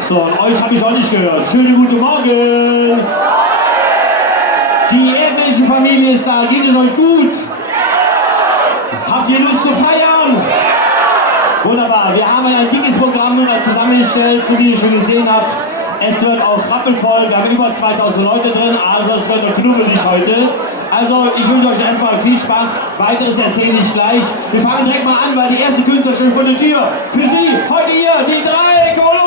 So, und euch habe ich auch nicht gehört. Schönen guten Morgen. Die erdmännliche Familie ist da. Geht es euch gut? Habt ihr Lust zu feiern? Wunderbar. Wir haben ein dickes Programm zusammengestellt, wie ihr schon gesehen habt. Es wird auch rappelvoll. Wir haben über 2000 Leute drin, also es wird knubbelig heute. Also ich wünsche euch erstmal viel Spaß. Weiteres erzähle ich gleich. Wir fangen direkt mal an, weil die erste Künstler steht vor der Tür. Für Sie heute hier die 3 Kolonia!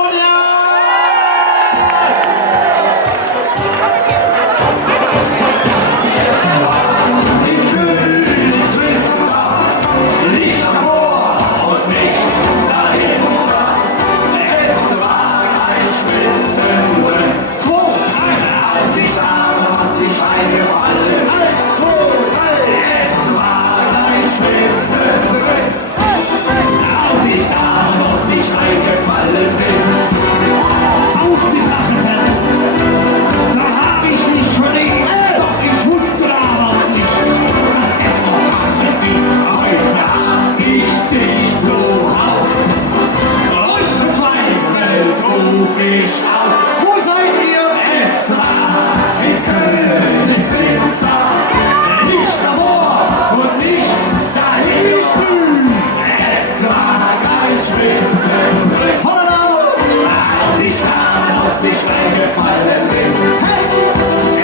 Auf die Sterne, auf die Steine gefallen. nicht auf. Wo seid ihr? Es war in Königswinter. Nicht davor und nicht dahinten. Es war gleich mittendrin. Als ich kam auf die Steine gefallen bin.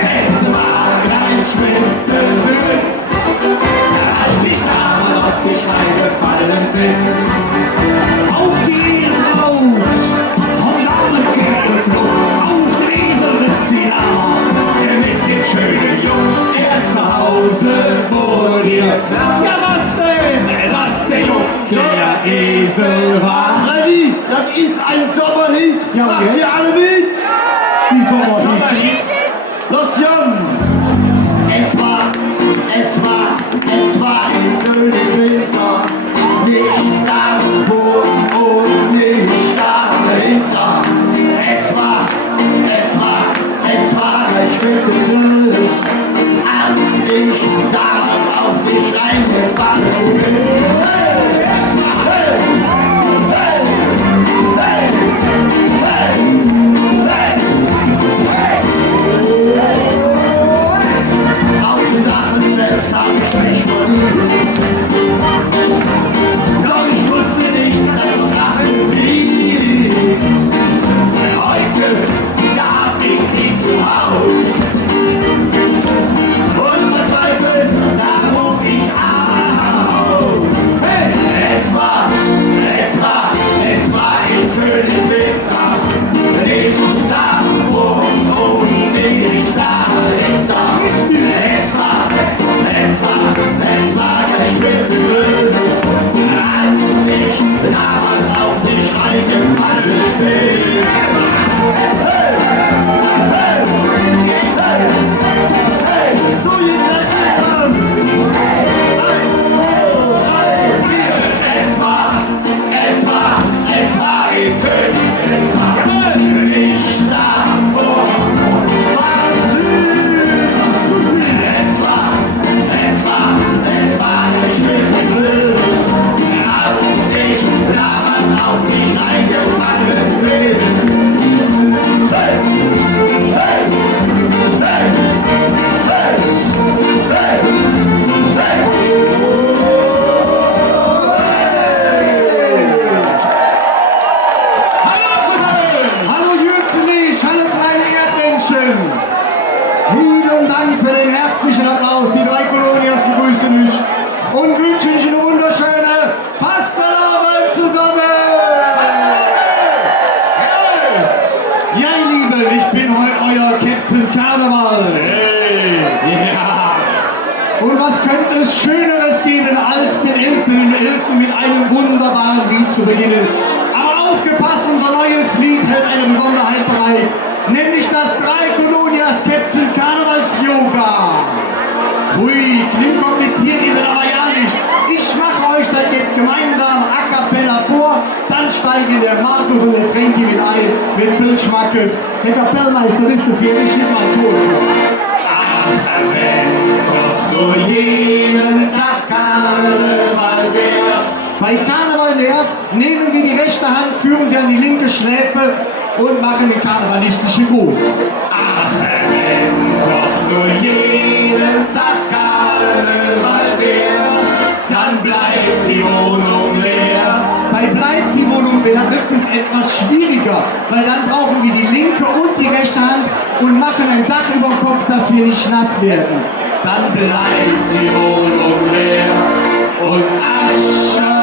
Es war gleich mittendrin. Als ich kam auf die Steine gefallen bin. Auf die raus, vom Lammenkerl, auf Riesen wird sie nach, mit dem schönen Jungen, erst zu Hause vor dir. Ja, was denn, Jung, der Esel war? Freddy, das ist ein Sommerhit. Ja, Macht jetzt? ihr alle mit? Die Sommerhit. Los, Jan. Es war in Königswinter, nicht davor und nicht dahinter. Es war gleich mittendrin, als ich damals auf die Steine gefallen bin. Auf die Drachenwelt hab ich mich verliebt. Doch ich wusste nicht, dass Drachen liebt. Heute, da hab ich sie zu Haus. Und was weiter, da ruf ich auf. Hey, es war in Königswinter. Nicht davor und nicht dahinter. Es war gleich mittendrin, als ich damals auf die Steine gefallen bin. Hey, hey, hey, hey, so jetzt es war in Königswinter, nicht davor. Es war nicht mittendrin, als ich damals auf die Steine gefallen bin. Hey, hey, hey, hey, hey, hey. Hallo Jürgen, hallo kleine Erdmännchen. Vielen Dank für den herzlichen Applaus. Die drei Kolonias begrüßen dich und wünschen dich eine wunderschöne Fastenabend zusammen. Ja, ihr Lieben, ich bin heute euer Captain Karneval. Ja. Und was könnte es Schöneres geben, als den 11.11. mit einem wunderbaren Lied zu beginnen? Aber aufgepasst, unser neues Lied hält eine Besonderheit bereit, nämlich das drei Kolonias Captain Karnevals Yoga. Hui, klingt kompliziert, ist es aber ja nicht. Ich mache euch das jetzt gemeinsam a cappella vor, dann steigen der Markus und der Frankie mit ein, mit viel Schmackes. Der Kapellmeister, bist du für mich? Schick mal vor. Nur jeden Tag Karneval wäre. Bei Karneval näher nehmen wir die rechte Hand, führen sie an die linke Schläfe und machen den karnevalistischen Gruß. Ach, wenn doch nur jeden Tag Karneval wäre, dann bleibt die Wohnung leer. Bei bleibt die Wohnung leer wird es etwas schwieriger, weil dann brauchen wir die linke und die rechte Hand und machen ein Dach über dem Kopf, dass wir nicht nass werden. Dann bleibt die Wohnung leer und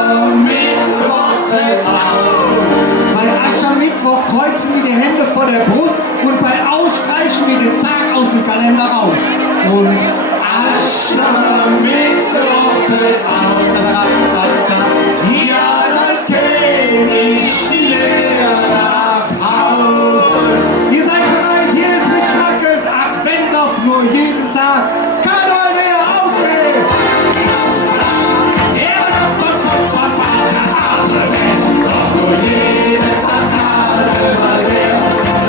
Aschermittwoch fällt auf. Bei Aschermittwoch kreuzen wir die Hände vor der Brust und bei Ausstreichen wir den Tag aus dem Kalender raus. Und Aschermittwoch fällt auf. Ja, dann kenn ich die Lehre nach Hause. ihr seid bereit, hier ist mit Schmackes, ach wenn doch nur jeden Tag Karneval der aufgeht! Ja, wenn doch nur jeden Tag Karneval wäre,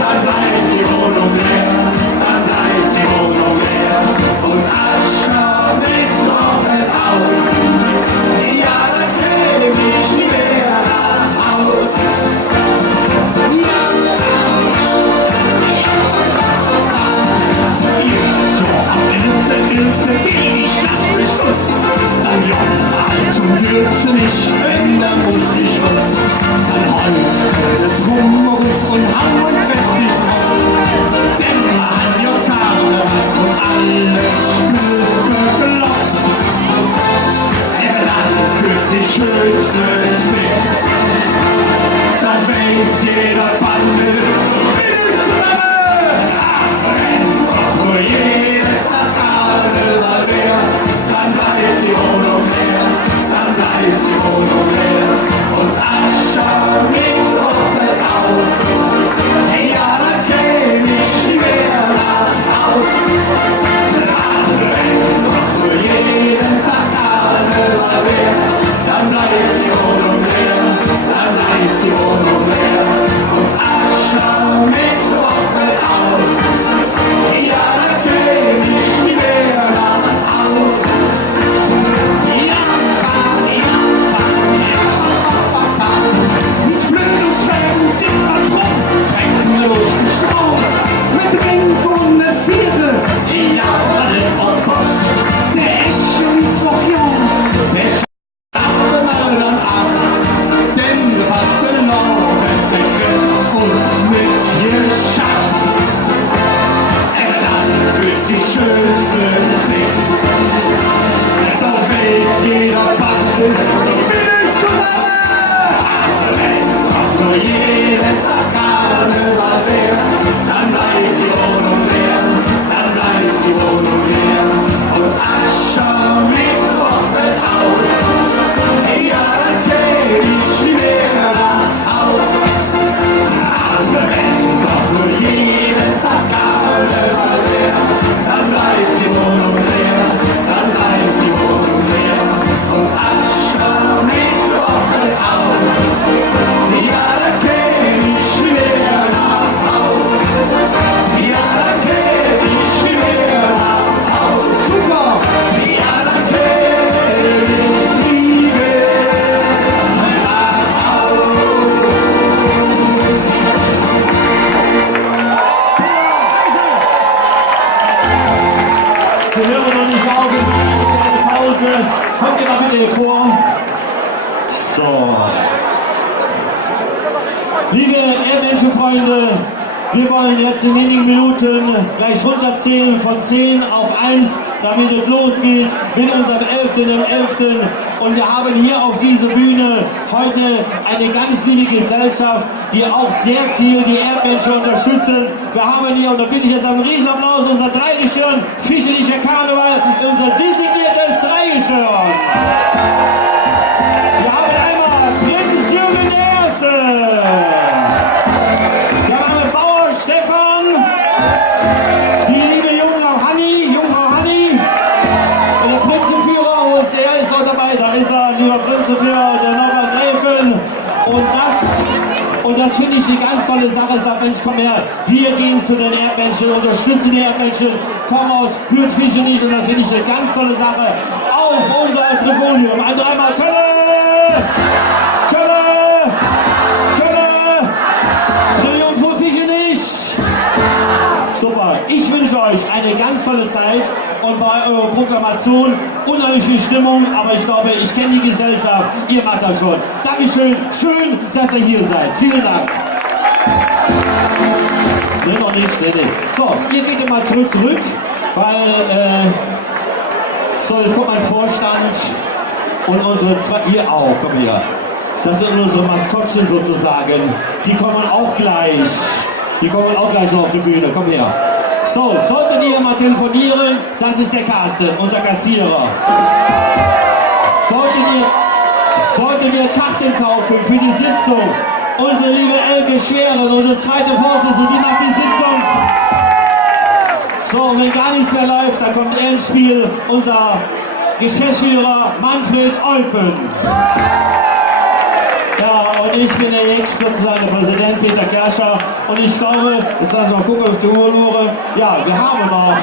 dann bleibt die Wohnung leer, dann bleibt die Wohnung leer und Aschermittwoch fällt auf. Ja, trinkt und eine Vierte. Ja, alles auf Kost. Der ist schon doch jung. Der schafft mal dann ab. Denn was genommen, der kriegt uns mit geschafft. Er dann wird die schönste Sing. Da weiß jeder Bastel, ich bin nicht zusammen. Aber wenn auch nur jeden Tag Karneval wär, dann bleibt die Wohnung leer, dann bleibt die Wohnung leer. Und Ascher mit Wochen aus, ja, dann käme ich wieder auf. Aber wenn doch nur jeden Tag Karneval wär, dann bleibt die Wohnung leer, dann bleibt die Wohnung leer. Und Ascher mit Wochen aus, ja, dann käme ich wieder nach Haus. Ja, dann käme ich wieder nach Haus. Super! Ja, dann käme ich wieder nach Haus. Sie hören noch nicht auf, es ist eine Pause. Kommt ihr mal bitte vor. So. Liebe Erdbeerfreunde, wir wollen jetzt in wenigen Minuten gleich runterzählen von 10 auf 1, damit es losgeht mit unserem 11.11. Und wir haben hier auf dieser Bühne heute eine ganz liebe Gesellschaft, die auch sehr viel die Erdbeeren unterstützen. Wir haben hier, und da bitte ich jetzt einen Riesenapplaus, unser Dreigestirn, Fischerischer Karneval, unser designiertes Dreigestirn. Wir haben einmal Prinz Jürgen I. Wir haben Bauer Stefan, die liebe Jungfrau Hanni, und der Prinzenführer, wo ist er? Ist auch dabei, da ist er, lieber Prinzenführer, der Norbert Gräfen. Und das finde ich eine ganz tolle Sache. Sagt, Mensch, komm her, wir gehen zu den Erdmännchen, unterstützen die Erdmännchen, kommen aus Hürtfische nicht, und das finde ich eine ganz tolle Sache. Auf unser Tribunium. Also einmal Kölle! Kölle! Kölle! Million Fische nicht! Super, ich wünsche euch eine ganz tolle Zeit und bei eurer Proklamation unheimlich viel Stimmung, aber ich glaube, ich kenne die Gesellschaft, ihr macht das schon. Dankeschön, schön, dass ihr hier seid. Vielen Dank. Nee, noch nicht, nee. So, ihr geht immer zurück, weil, so, jetzt kommt mein Vorstand und unsere zwei, ihr auch, komm hier. Das sind unsere Maskottchen sozusagen, die kommen auch gleich. Die kommen auch gleich noch auf die Bühne, komm her. So, solltet ihr mal telefonieren, das ist der Carsten, unser Kassierer. Solltet ihr Karten kaufen für die Sitzung, unsere liebe Elke Schweren, unsere zweite Vorsitzende, die macht die Sitzung. So, und wenn gar nichts mehr läuft, dann kommt er ins Spiel, unser Geschäftsführer Manfred Olpen. Ja, und ich bin jetzt sozusagen der Präsident Peter Kerscher, und ich glaube, jetzt lassen wir mal gucken auf die Uhr, ja, wir haben noch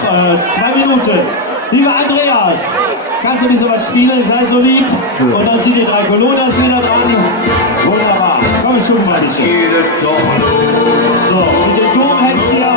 2 Minuten. Lieber Andreas, kannst du nicht so was spielen, sei so lieb, und dann sind die 3 Colonas wieder dran. Wunderbar, komm schon mal bitte. So, mit dem Turm hättest du ja.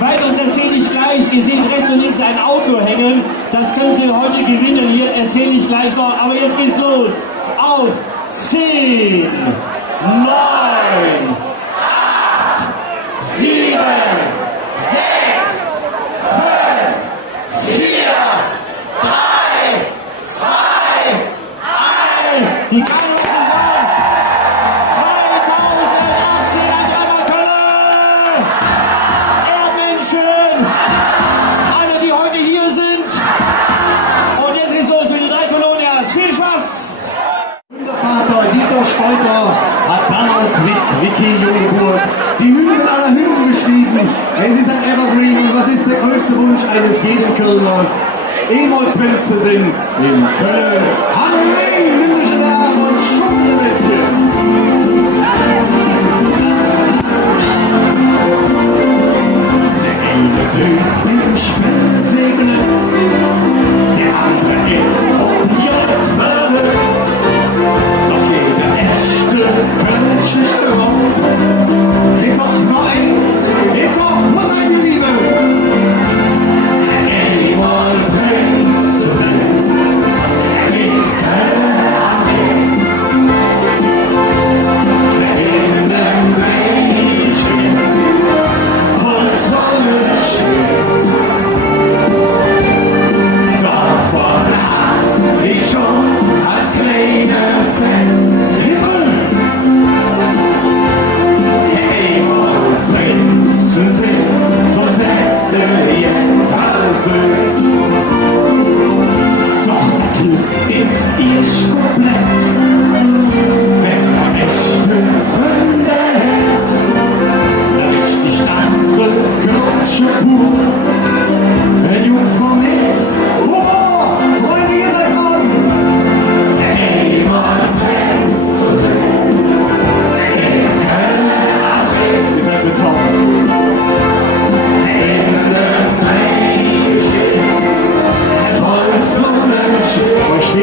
Weiteres erzähle ich gleich. Ihr seht rechts und links ein Auto hängen. Das können Sie heute gewinnen. Hier erzähle ich gleich noch. Aber jetzt geht's los. Auf 10, 9, 8, Vicky Junggeburt, die Hymnen aller Hymnen geschrieben. Es ist ein Evergreen und was ist der größte Wunsch eines jeden Kölners? E-Moll-Prinz zu sind in Köln. Halleluja, himmlische Namen und Schubselwäsche. Der eine söhnt mit Spellsegnen, der andere ist Objektverde. Doch jeder echte kölnische Stürmer kriegt doch nur eins, kriegt doch nur seine Liebe. Einmal Prinz zu sein, in Köln am Ring. In dem Mädchen voll Sonne steht. Davon hab ich schon als kleiner Fest Himmel. Einmal Prinz zu sein, so lässt jetzt alles. Doch der Club ist ihr komplett, wenn er echte Freunde hält. Da wächst die Stanze, Grötsche pur, wenn Jungfrau ist, oh, Freunde, ihr seid dran. Einmal Prinz zu sein, in Köln am Ring. Ihr seid bezaubert. In der Mädchen, voll Sonne steht.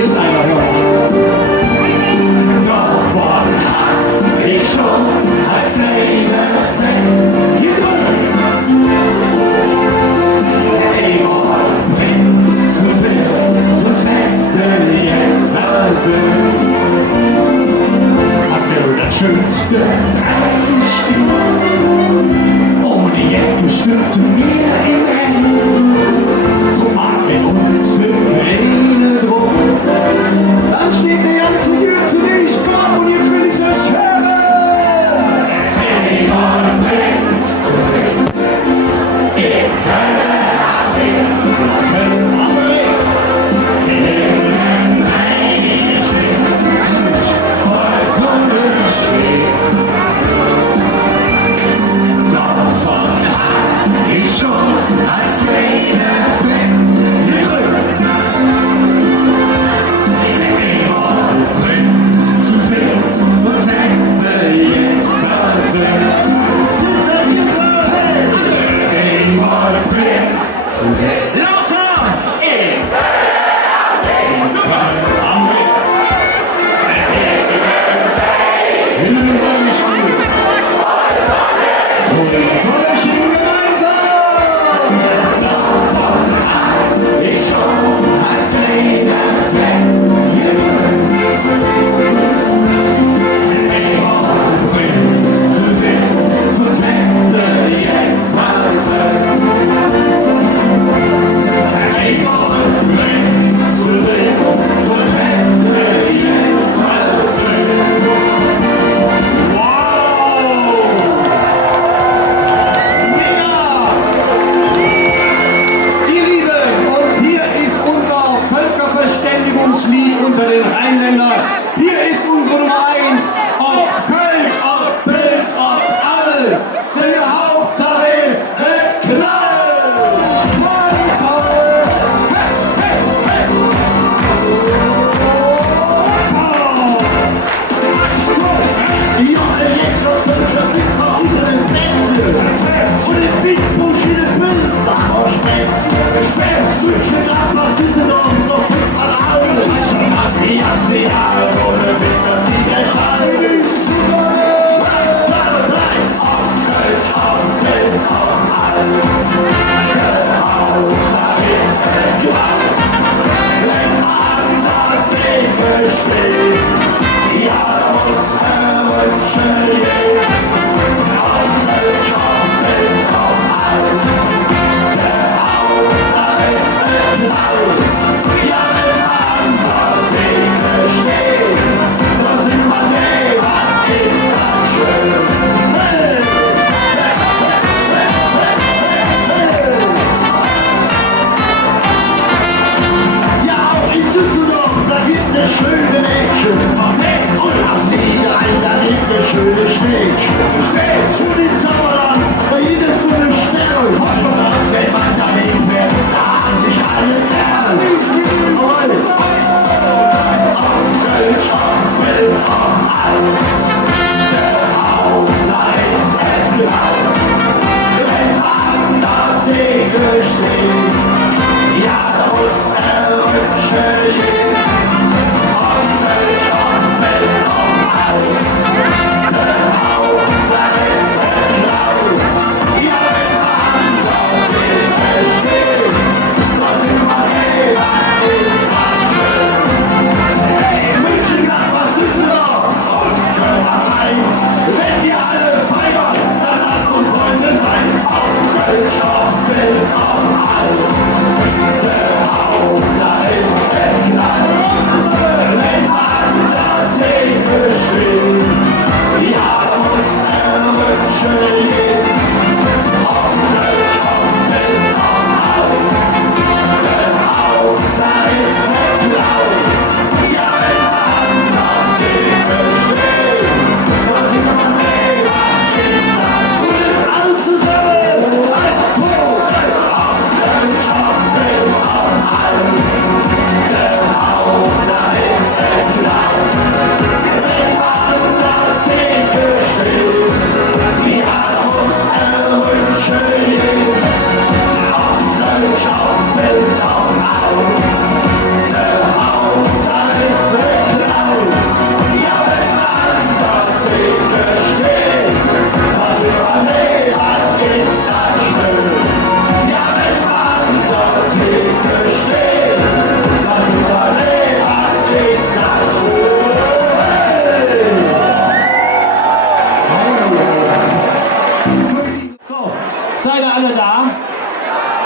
alle da?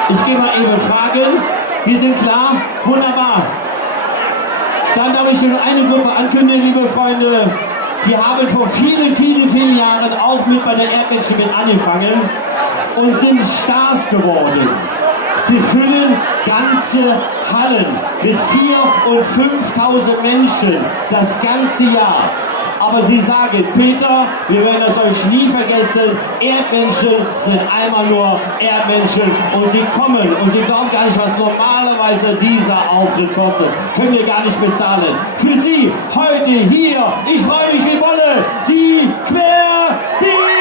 Ich gehe mal eben fragen. Wir sind klar? Wunderbar. Dann darf ich schon eine Gruppe ankündigen, liebe Freunde. Die haben vor vielen Jahren auch mit bei der Erdbeerschule mit angefangen und sind Stars geworden. Sie füllen ganze Hallen mit 4.000 und 5.000 Menschen das ganze Jahr. Aber sie sagen, Peter, wir werden das euch nie vergessen, Erdmenschen sind einmal nur Erdmenschen und sie kommen und sie glauben gar nicht, was normalerweise dieser Auftritt kostet. Können wir gar nicht bezahlen. Für Sie heute hier, ich freue mich wie Wolle, die Querbeat!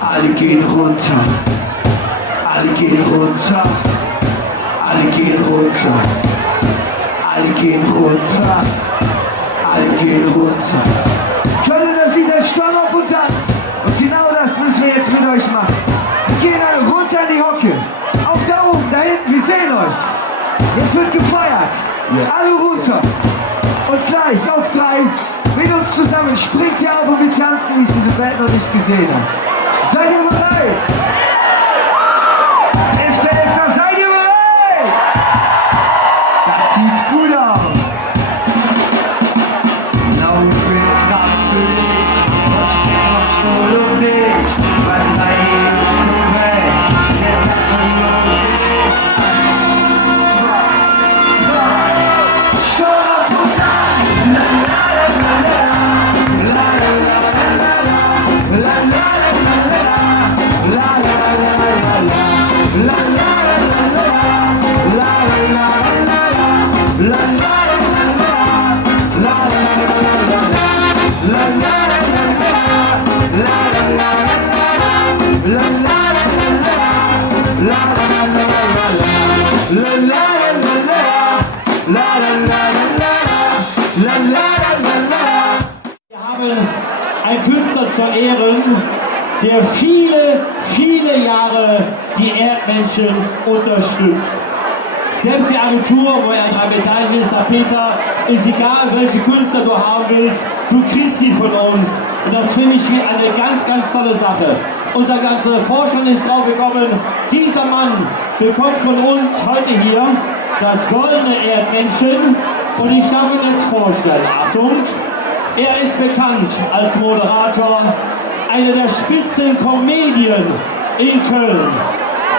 Alle gehen runter, alle gehen runter, alle gehen runter, alle gehen runter, alle gehen runter. Köln, das Lied heißt Schwamm auf und Tanz. Und genau das müssen wir jetzt mit euch machen. Wir gehen alle runter in die Hocke. Auch da oben, da hinten, wir sehen euch. Jetzt wird gefeiert. Alle runter. Und gleich auf 3 mit uns zusammen springt ihr auf und wir tanzen, wie es diese Welt noch nicht gesehen hat. Seid ihr bereit? Elfter, seid ihr bereit? Das sieht gut aus. Laufe nach für dich, Stuhl um dich, weil 3 zum Recht, der Tag kommt auf dich. 1, 2, 3, Stopp und Tanz! Wir haben einen Künstler zu Ehren, der viele, viele Jahre die Erdmännchen unterstützt. Selbst die Agentur, wo er daran beteiligt ist, der Peter, ist egal, welche Künstler du haben willst, du kriegst sie von uns. Und das finde ich wie eine ganz, ganz tolle Sache. Unser ganzer Vorstand ist drauf gekommen, dieser Mann bekommt von uns heute hier das goldene Erdmännchen. Und ich darf ihn jetzt vorstellen, Achtung, er ist bekannt als Moderator, einer der Spitzencomedien in Köln,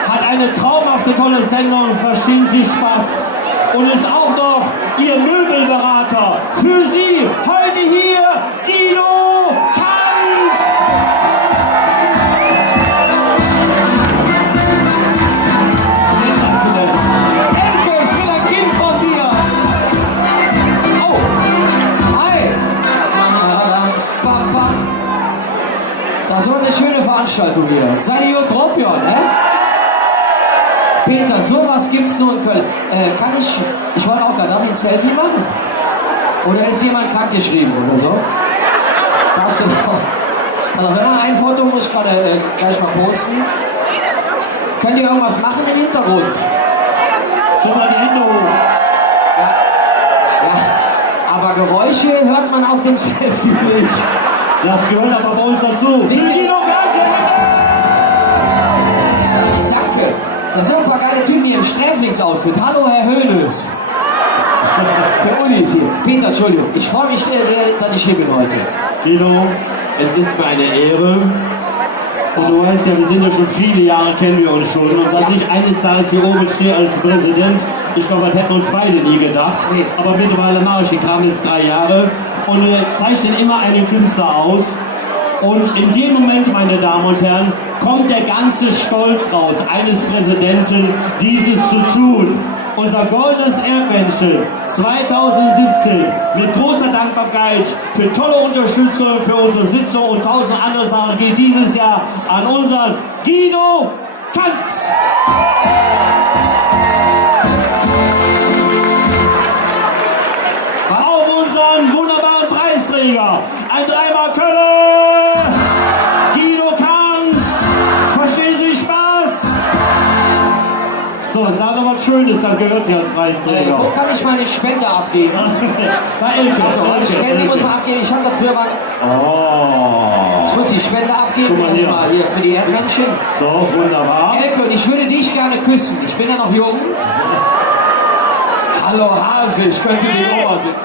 hat eine traumhafte tolle Sendung, verstehen Sie Spaß und ist auch noch Ihr Möbelberater. Für Sie heute hier Guido Kanz! Sensationell. Enke, ich will ein Kind von dir. Oh, hi. Papa. Das war eine schöne Veranstaltung hier. Seid ihr gut drauf, ja, ne? Peter, sowas gibt's nur in Köln. Ich wollte auch gerade ein Selfie machen. Oder ist jemand krankgeschrieben oder so? Passt du noch? Also wenn man ein Foto muss ich gerade gleich mal posten. Könnt ihr irgendwas machen im Hintergrund? Schon mal die Hände hoch. Ja, aber Geräusche hört man auf dem Selfie nicht. Das gehört aber bei uns dazu. Wie? Guido Kanz! Danke. Das sind ein paar geile Typen hier im Sträflingsoutfit. Hallo, Herr Hoeneß. Der Uli ist hier. Peter, Entschuldigung. Ich freue mich sehr, dass ich hier bin heute. Guido, es ist mir eine Ehre. Und du weißt ja, wir sind ja schon viele Jahre, kennen wir uns schon. Und dass ich eines Tages hier oben stehe als Präsident, ich glaube, das hätten uns beide nie gedacht. Nee. Aber mittlerweile mache ich den Kram jetzt 3 Jahre und zeichne immer einen Künstler aus. Und in dem Moment, meine Damen und Herren, kommt der ganze Stolz raus, eines Präsidenten dieses zu tun. unser goldenes Erdmännchen 2017 mit großer Dankbarkeit für tolle Unterstützung für unsere Sitzung und 1000 andere Sachen geht dieses Jahr an unseren Guido Kanz. Auf unseren wunderbaren Preisträger, ein dreimal Kölner, Guido Kanz. Verstehen Sie Spaß? So, sag doch was Schönes, das gehört sich als Wo Preisträger. kann ich meine Spende abgeben? Bei Elke. Also, meine Spende muss man abgeben. Ich habe das früher mal. Oh. Ich muss die Spende abgeben. Guck mal hier. Erstmal hier für die Erdmännchen. So, wunderbar. Elke, und ich würde dich gerne küssen. Ich bin ja noch jung. Hallo Hase, ich könnte die Ohr sind.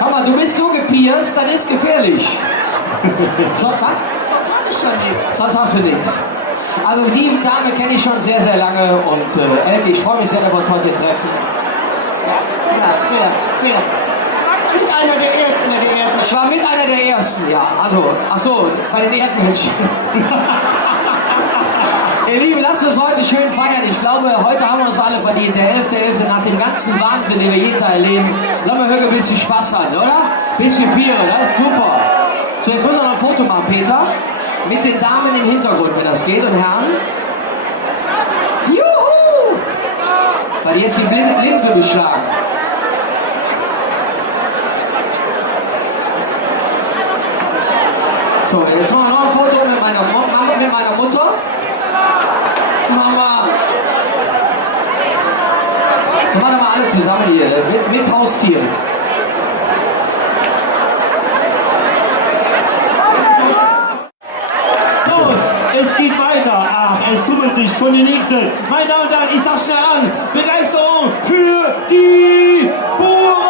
Mama, du bist so gepierst, das ist gefährlich. So, sonst hast du nichts. Also die Dame kenne ich schon sehr, sehr lange und Elke, ich freue mich sehr, dass wir uns heute treffen. Ja, sehr, sehr. Mit einer der ersten, der Erdmännchen. Ich war mit einer der ersten, ja. Also, ach so, bei den Erdmännchen. Ihr Lieben, lasst uns heute schön feiern. Ich glaube, heute haben wir uns alle verdient. Der 11.11. nach dem ganzen Wahnsinn, den wir jeden Tag erleben. Lass mal hören, ein bisschen Spaß haben, oder? Ein bisschen Biere, das ist super. So, jetzt müssen wir noch ein Foto machen, Peter. Mit den Damen im Hintergrund, wenn das geht, und Herren. Juhu! Weil die jetzt die Linse beschlagen. So, jetzt machen wir noch ein Foto mit meiner Mutter. Mama. So, machen wir mal alle zusammen hier, mit Haustieren. So, es geht weiter. Ach, es tummelt sich schon die nächste. Meine Damen und Herren, ich sag schnell an. Begeisterung für die Buren!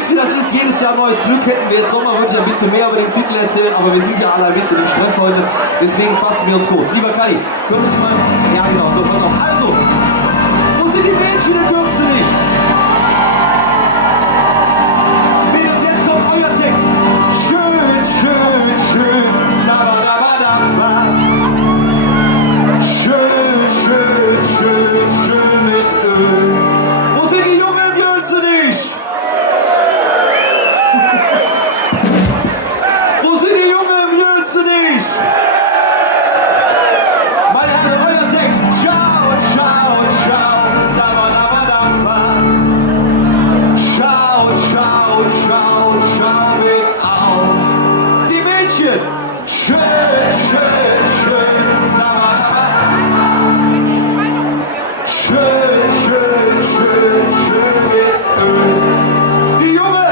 wisst, wie das ist, jedes Jahr neues Glück. Hätten wir jetzt Sommer, würde ich ein bisschen mehr über den Titel erzählen, aber wir sind ja alle ein bisschen im Stress heute, deswegen fassen wir uns kurz. Lieber Kai, könntest du mal... Ja genau, so, pass auf. Also, wo sind die Mädchen, der dürfte nicht? Bitte, jetzt kommt euer Text. Schön, schön, schön, da, da, da, da, da. Schön, schön, schön, schön mit Öl. Wo sind die Jungen im Jönzenich? Wo sind die Jungen im Jönzenich? Meine Herren, euer Text. Ciao, ciao, ciao. Da, da, da, da, da. Ciao, ciao, ciao, ciao mit Au. Die Mädchen. Schön, schön, schön. Da, da, da. Schön, schön, schön, schön mit Öl. Die Junge,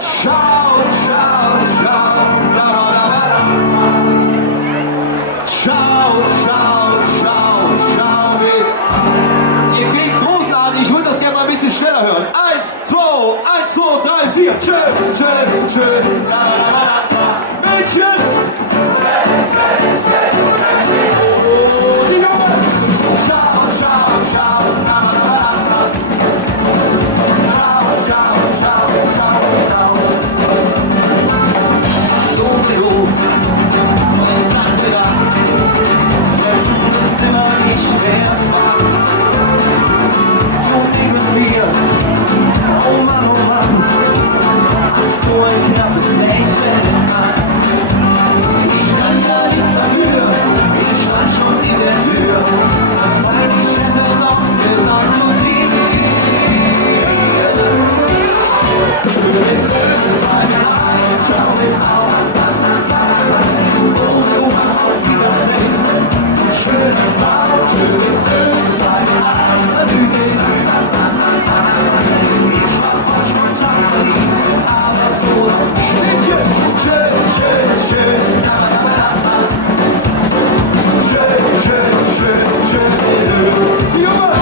schau, schau, schau, da, da, da. Schau, schau, schau, schau mit. Ihr klingt großartig, ich würde das gerne mal ein bisschen schneller hören. 1, 2, 3, 4. Schön, schön, schön, da, da, da, da. Mädchen! Die Junge! Schau, schau, schau, da, da, da, da. Schau, schau, schau, schau, genau. So, so. Und dann wieder. Weil du es immer nicht mehr machst. Und neben mir. Oh Mann, oh Mann. So ein knappes Lächeln. Ich stand da nichts dafür. Ich stand schon in der Tür. Weil ich hätte noch gesagt und schau den Augen. Oh, auf Wiedersehen. Schöne Frau, schöne dein Arzt, ich war fast spontan verliebt, aber so schön, schön, schön, schön, schön, schön, schön, schön, Junge,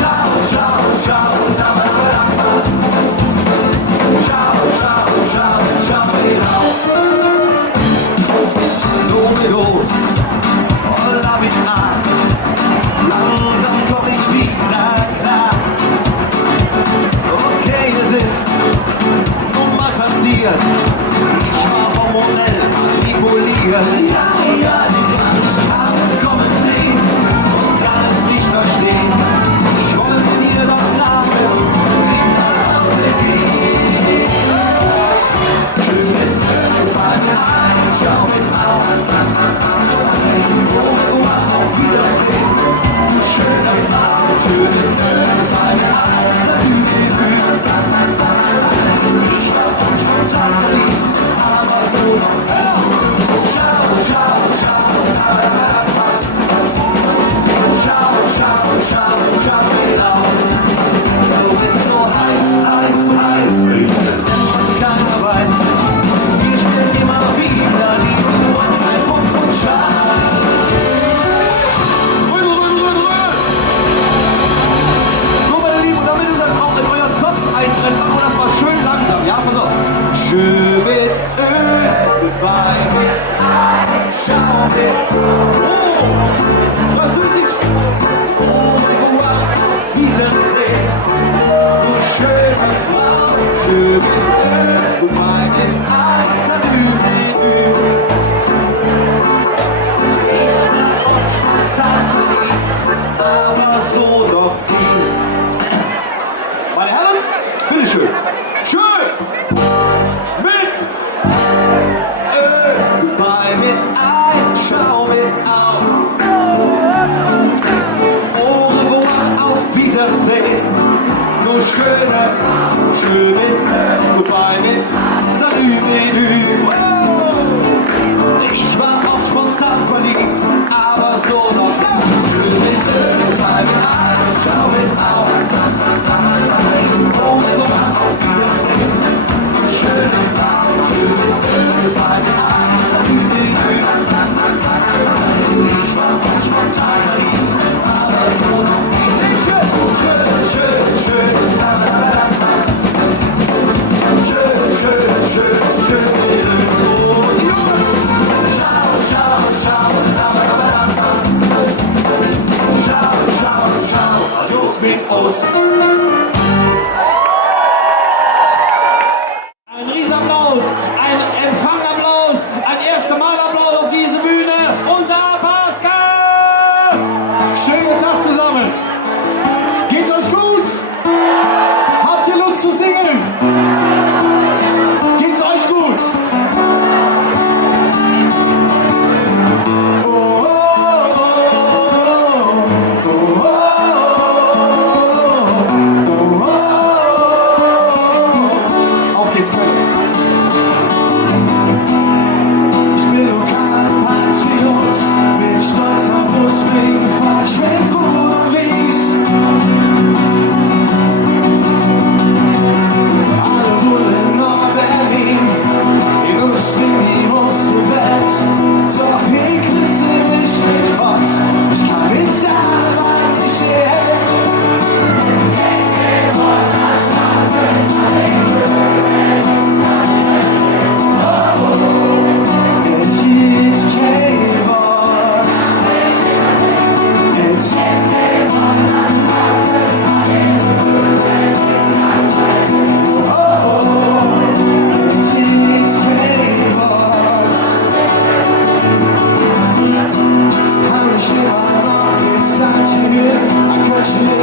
schau, schau, schau, schau, schau, schau, schau, genau. Holla mich an, langsam komm ich wieder klar. Okay, es ist nun mal passiert. Ich war hormonell manipuliert. Ja, ja, ich hab es kommen sehen und kann es nicht verstehen. Ich wollte dir doch sagen, wie das aussieht. Schön mit beim Ein, schau mit auf. Auf Wiedersehen, schöne Frau, schöne meine ich war von spontan verliebt, aber so schau, schau, schau, schau, schau, schau, schau, genau. Du bist so heiß, heiß, heiß, was keiner weiß. Wir spielen immer wieder diesen One-Night-Punkt und Schau. Einbrennen, machen wir das mal schön langsam, ja, pass auf. Schön mit Öl, bei mir ein, schau mir. Oh, was will ich? Oh mein Gott, Wiedersehen. Du schöne Frau, schön mit Öl, bei mir ein, Salü. Ich war auch spontan verliebt, aber so doch nicht. Meine Herren, bitteschön. Schön. Mit bei mit ein, schau mit auf. Au revoir, auf Wiedersehen. Nur schöne, schön mit bei mit Salü, ich war auch spontan verliebt, aber so noch schön mit bei mit ein, schau mit auf. Schöne Frau, schöne bei mir ein, ich war von spontan verliebt, aber so noch nicht. Schön, schön, schön, schön.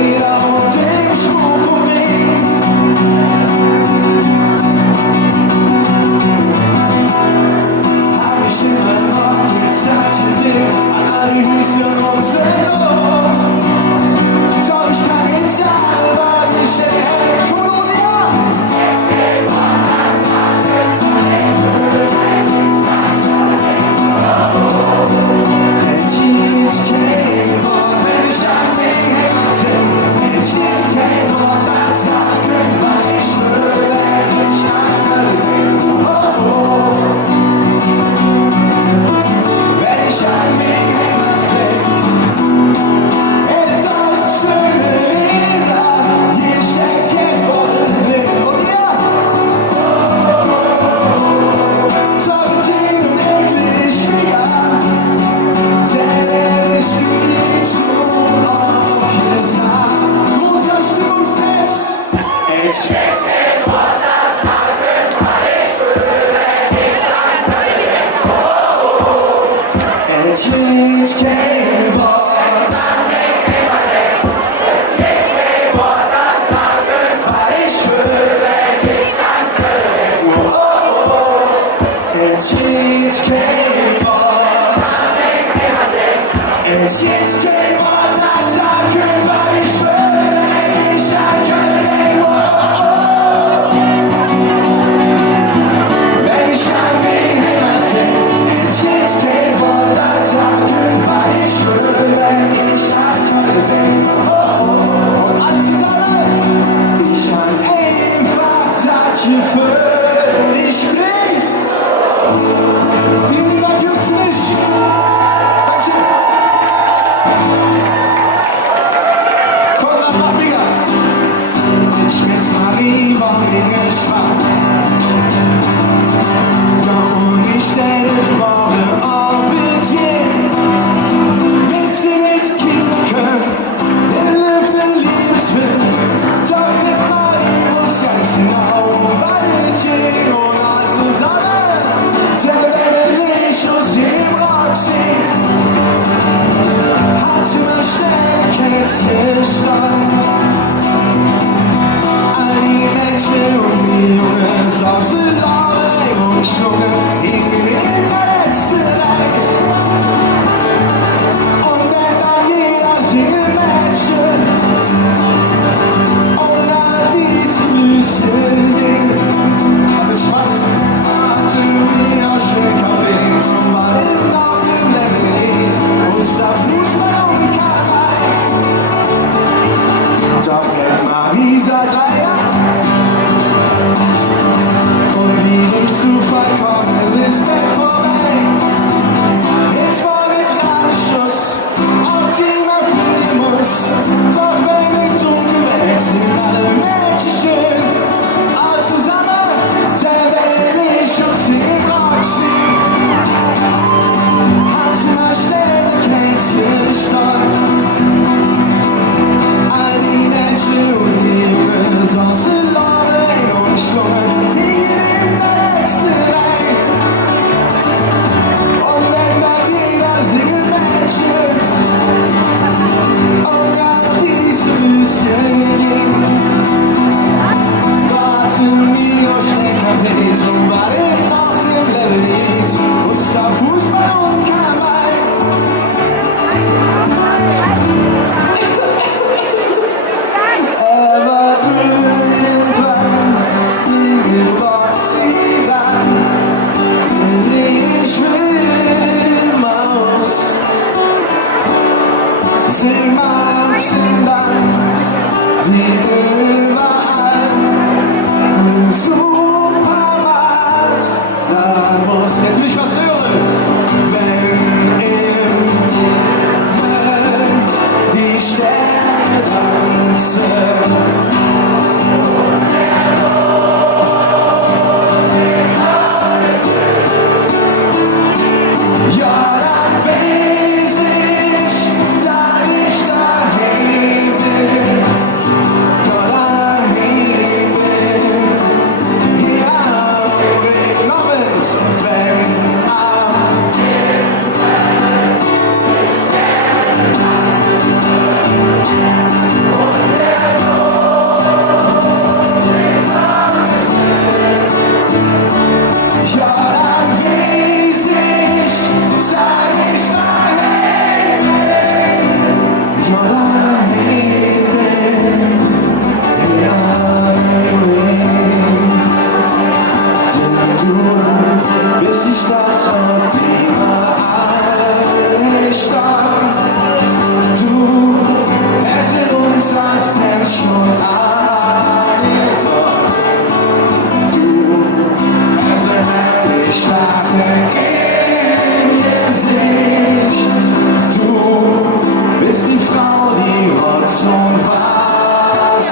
Feder und dem Schmuck und Ring. Hab ich immer noch gezeigt gesehen an all die Hüste um Sendung. Doch ich kann jetzt sagen, weil ich erhält Kolonia.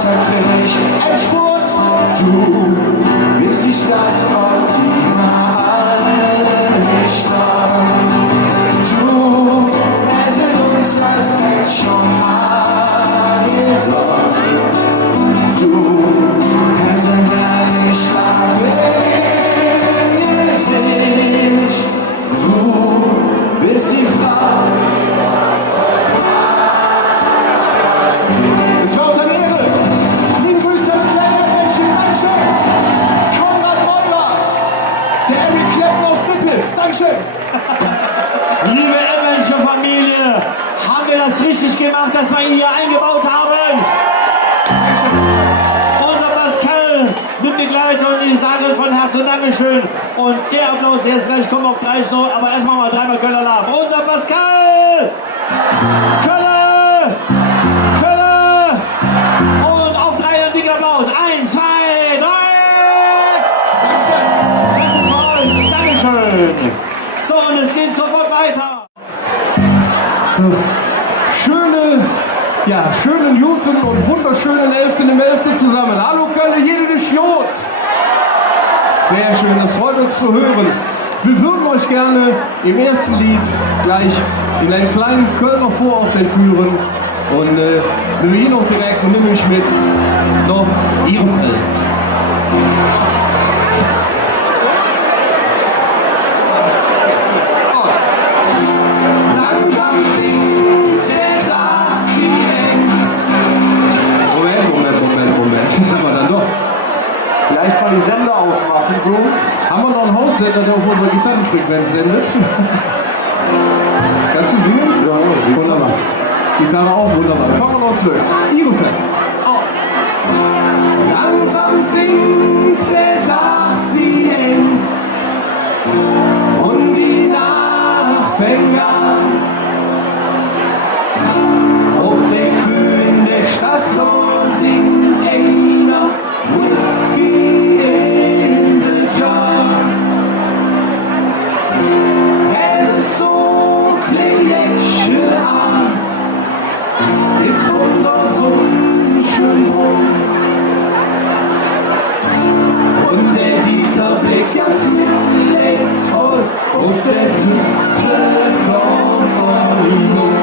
Zeit für mich ein Sport. Du bist die Stadt optimal nicht an. Du es in uns als jetzt schon angekommen. Du hast ein ehrlich Gesicht. Du bist die Frau. Es war uns eine Ehre. Liebe Grüße an die Menschen, Dankeschön. Konrad Meurer, der Eric Clapton aus Nippes, Dankeschön. Liebe Emmenschen Familie, haben wir das richtig gemacht, dass wir ihn hier eingebaut haben? Unser Pascal mit Begleiter und ich sagen von Herzen Dankeschön. Und der Applaus jetzt gleich kommt auf 30 noch, aber erstmal mal dreimal Kölner Lab. Unser Pascal! Kölle! Kölle! Und auf 3 ein dicker Applaus. 1, 2, 3! Das ist für euch. Dankeschön. So, und es geht sofort weiter. So, schönen guten und wunderschönen 11. im 11. zusammen. Hallo Köln, jede Jod. Sehr schön, das freut uns zu hören. Wir würden euch gerne im ersten Lied gleich in einen kleinen Kölner Vorort entführen. Und wir gehen auch direkt, nämlich mit noch Ihrefeld. Langsam fliegt der Tag sie eng. Moment. Haben wir dann doch. Vielleicht mal die Sender ausmachen, so. Haben wir noch einen Haussender, der auf unserer Gitarrenfrequenz sendet? Kannst du singen? Ja, wunderbar. Gitarre auch wunderbar. Kommen wir noch 12. Ihrefeld. Oh. Langsam fliegt der Tag sie eng. Und die Nacht fängt an. Auf der Kühen der Stadt singt Engler Whisky in the Jar. Er zog den Lächeln an, ist wunderschön schön rum. Und der Dieter Blick ganz längst voll auf der Düsseldorfer Luft.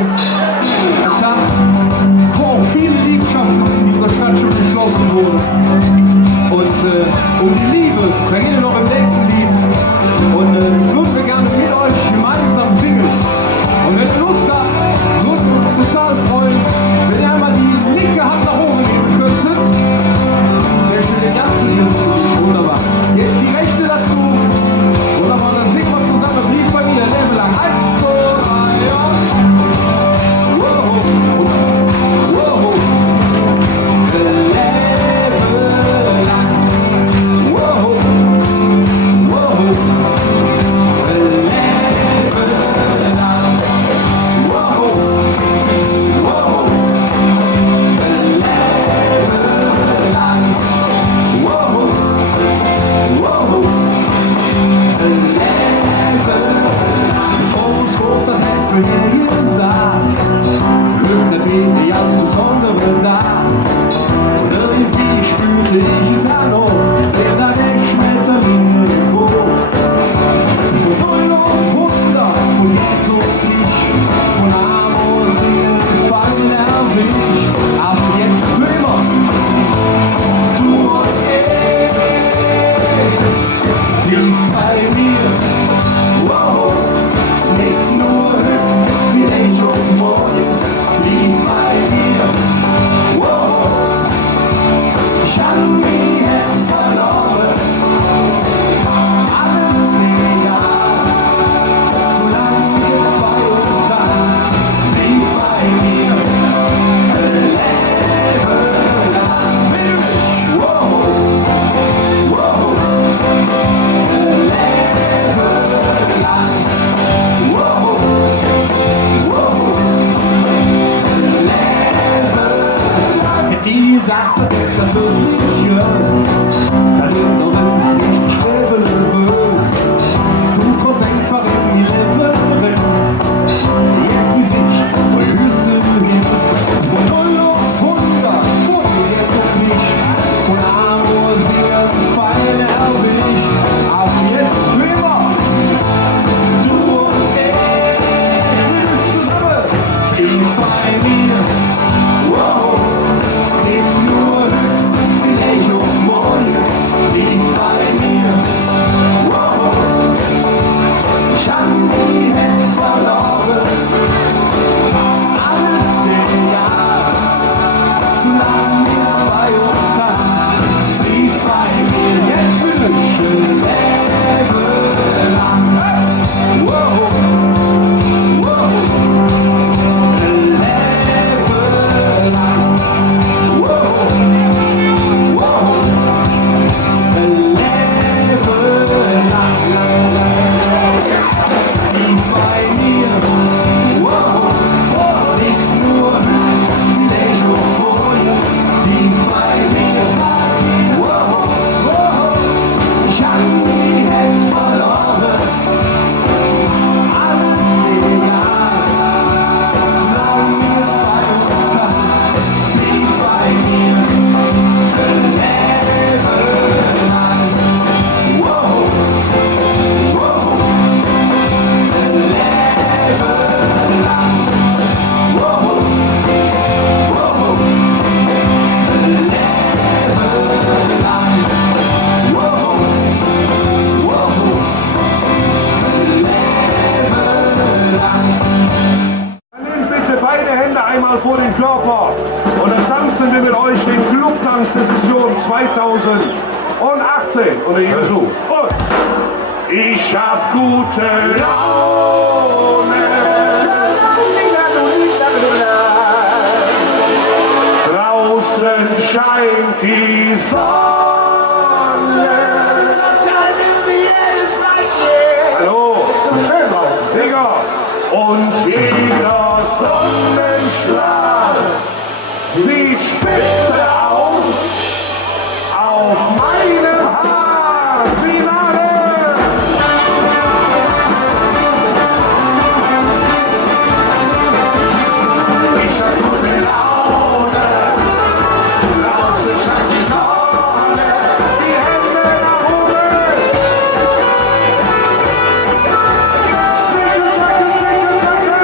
ein Tag, wo viele Liebschaften in dieser Stadt schon geschlossen wurden. Und um die Liebe, da geht es noch im nächsten Lied. Und das würden wir gerne mit euch gemeinsam singen. Und wenn ihr Lust habt, würden wir uns total freuen, wenn ihr einmal die linke Hand nach oben nehmen könntet. Sehr schön, den ganzen Lied. Wunderbar. Jetzt die rechte dazu. Wunderbar, dann singen wir zusammen. Blieb bei mir, Leben lang. 1, 2, 3, ja. Wow. Wow. Leben lang. Wow. Wow. Leben lang. Wow. Wow. Leben lang. Wow. Wow. Ons God dat het verheerlijkt staat. Glück, da bete ich als besondere Tag. Und irgendwie spürte ich es dann noch, sehr lange Schmetterlinge im Boot. Und Wunder, von jetzt und ich, von Amor singen, gefallen erwischt. Aber jetzt für immer, du und ich, blieb bei mir. Wow, nicht nur wie ich und morgen, blieb bei mir. Wow, ich hab mein Herz verloren. Alles egal, solange wir zwei uns haben, blieb bei mir. Leben lang. Wow, wow, Leben lang. Wow, wow, Leben lang. Die Sache, da wird es nicht hören, da wird noch ein nicht schweben wird. Du kommst einfach in die Leben drin. Jetzt wie sich, wo hörst du hin? Und 0 auf 100, vor dir jetzt und mich. Und Amor singen, fallen erwischt. Ab jetzt für immer. Du und ich zusammen, ich bei mir. Wow, geht's nur vielleicht um morgen, liegt bei mir. Wow, ich hab die Herz verloren. Alles egal, solange wir zwei uns haben, liegt bei mir. Jetzt wünschen Leben lang. Wow, wow, Leben lang. Wow, wow, Leben lang. Lieb bei mir. Wow, nichts nur vielleicht und morgen. Lieb bei mir. Wow, wow, ich hab die Herz verloren. Alles egal, solange wir zwei uns haben, blieb bei mir. Leben lang. Wow, wow, Leben lang. Wow, wow, Leben lang. Wow, wow, Leben lang. Nehmt bitte beide Hände einmal vor den Körper und dann tanzen wir mit euch den Clubtanz der Session 2018. Und ich so. Und ich hab gute Laune. Draußen scheint die Sonne. Hallo, schön draußen, Digga. Und jeder Sonnenstrahl sieht spitze aus auf meinem Haar. Finale! Ich hab gute Laune. Draußen scheint die Sonne. Die Hände nach oben. Zwickel, zwackel, zwickel, zwackel.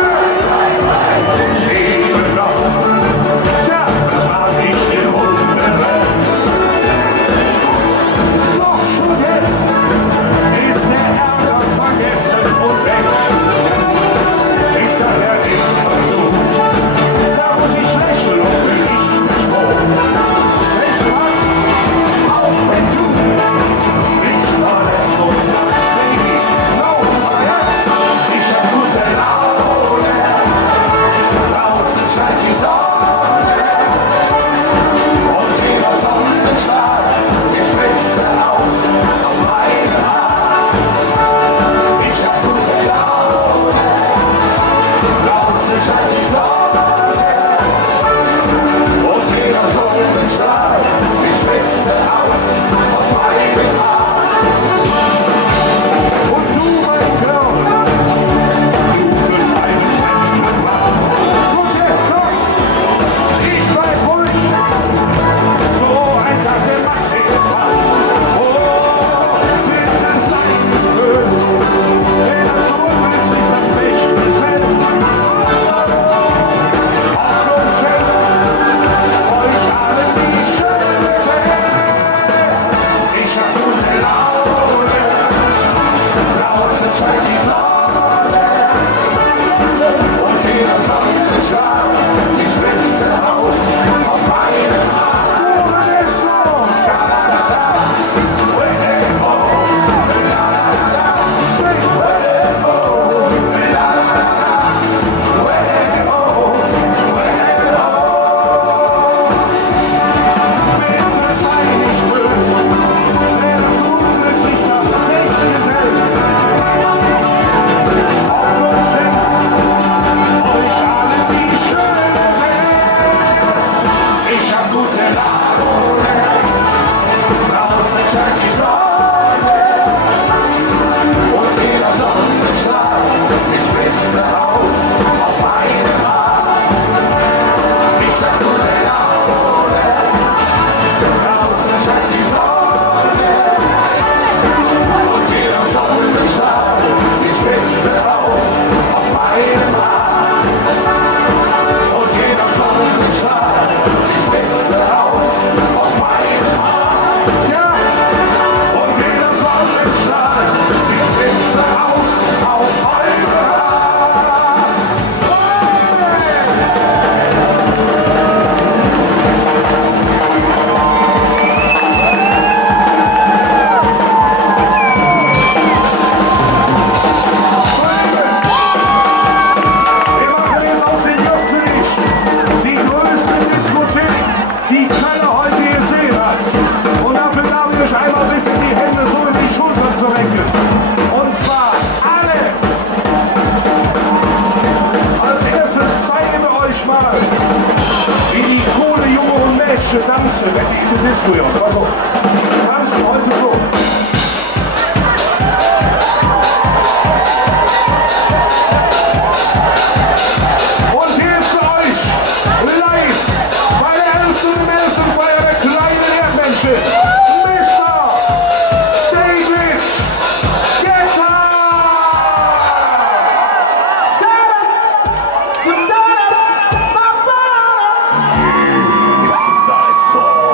Tanze, wenn die Disco ja. Also, tanzen heute so. Und hier ist für euch live bei der 11. Feier der kleinen Erdmenschen, Mr. David Guetta! It's a nice song.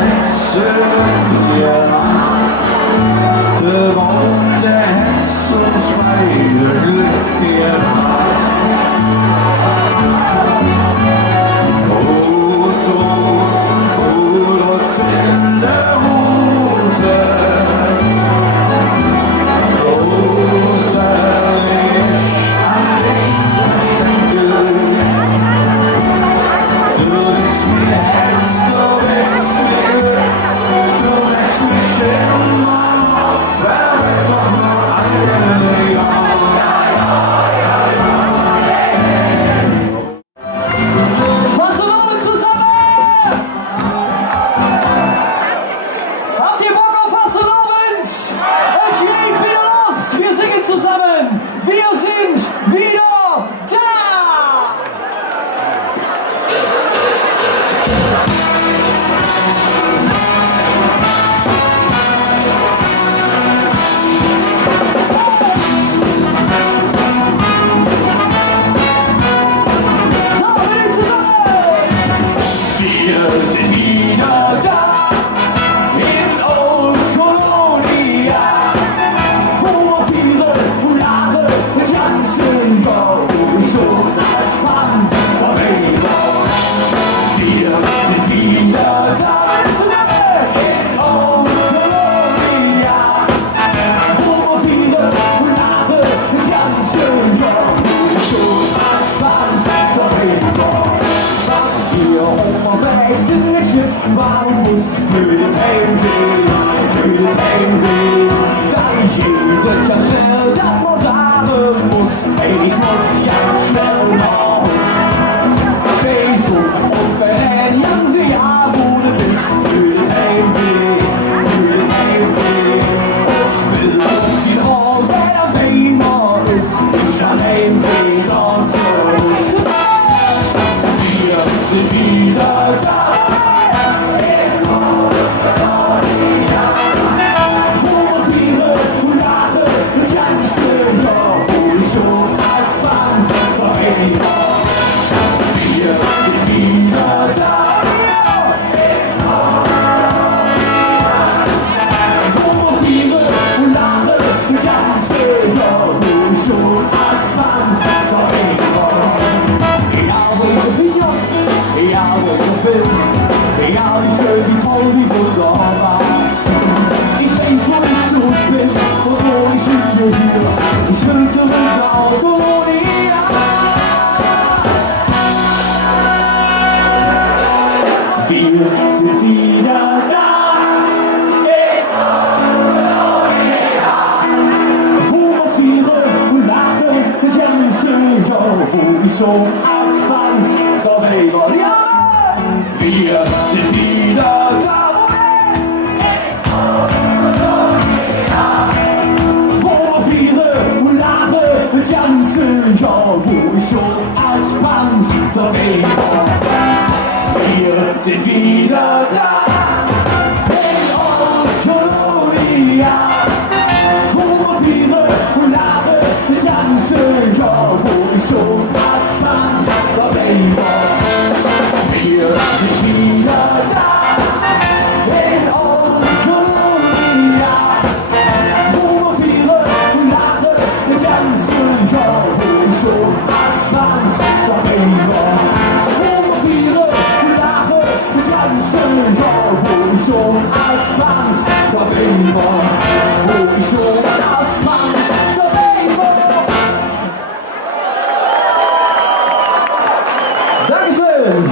Hetze wir devant der Hetze uns beide Glück gemacht. Rot, uns in der Hose. Rose, Licht am Lichtschenkel. Du bist mir Herz, du bist mir, du lässt mich immer noch verrückt noch nur andere Jahre. Was soll noch mit zusammen? Habt ihr Bock auf Fastelovend? Es geht wieder los! Wir singen zusammen! Wir sind wieder da! So, wir zusammen! Wir sind wieder da in Old-Colonia, wo viele Ulare tanzen, go, so als Panzerwehr. Wir sind wieder da in Old-Colonia, wo viele Ulare tanzen, go, so als Panzerwehr. Hier unterwegs sind Mädchen, warum muss blödes Heimweh, dann jeder ja schnell, dass man sagen muss, ey, ich muss ja schnell raus. Facebook und Berlin, lang sie ja, wo du bist, blödes Heimweh. Ich will die Hall, wer Gamer ist, ich kann Heimweh ganz los. Wir sind wieder da in Old-Colonia, wo viele Ulare tanzen, doch wohl schon als Panzerwehr. Wir sind wieder da in Old-Colonia, wo viele Ulare tanzen, doch wohl schon als Panzerwehr. Egal welcher Film, egal wie schön, wie toll, wie wunderbar. Ich weiß, wo ich zurück bin und wo ich hingehöre. Ich will zurück nach Colonia. Wir sind wieder da in Colonia, wo viele Lachen tanzen, ja, wo ich schon als Panzerwehr. Ja! Wir sind wieder da wo viele Ulare tanzen, ja, wo ich schon als Panzerwehr. Wir sind wieder da in Old-Colonia, wo viele Ulare tanzen, ja, wo ich schon als Panzerwehr. Wir sind wieder da in Old-Colonia, wo viele Ulare tanzen, ja, wo ich schon als Panzerwehr. Wo viele Ulare tanzen, ja, wo ich schon als Panzerwehr. Wo ich schon als Panzerwehr. Dankeschön!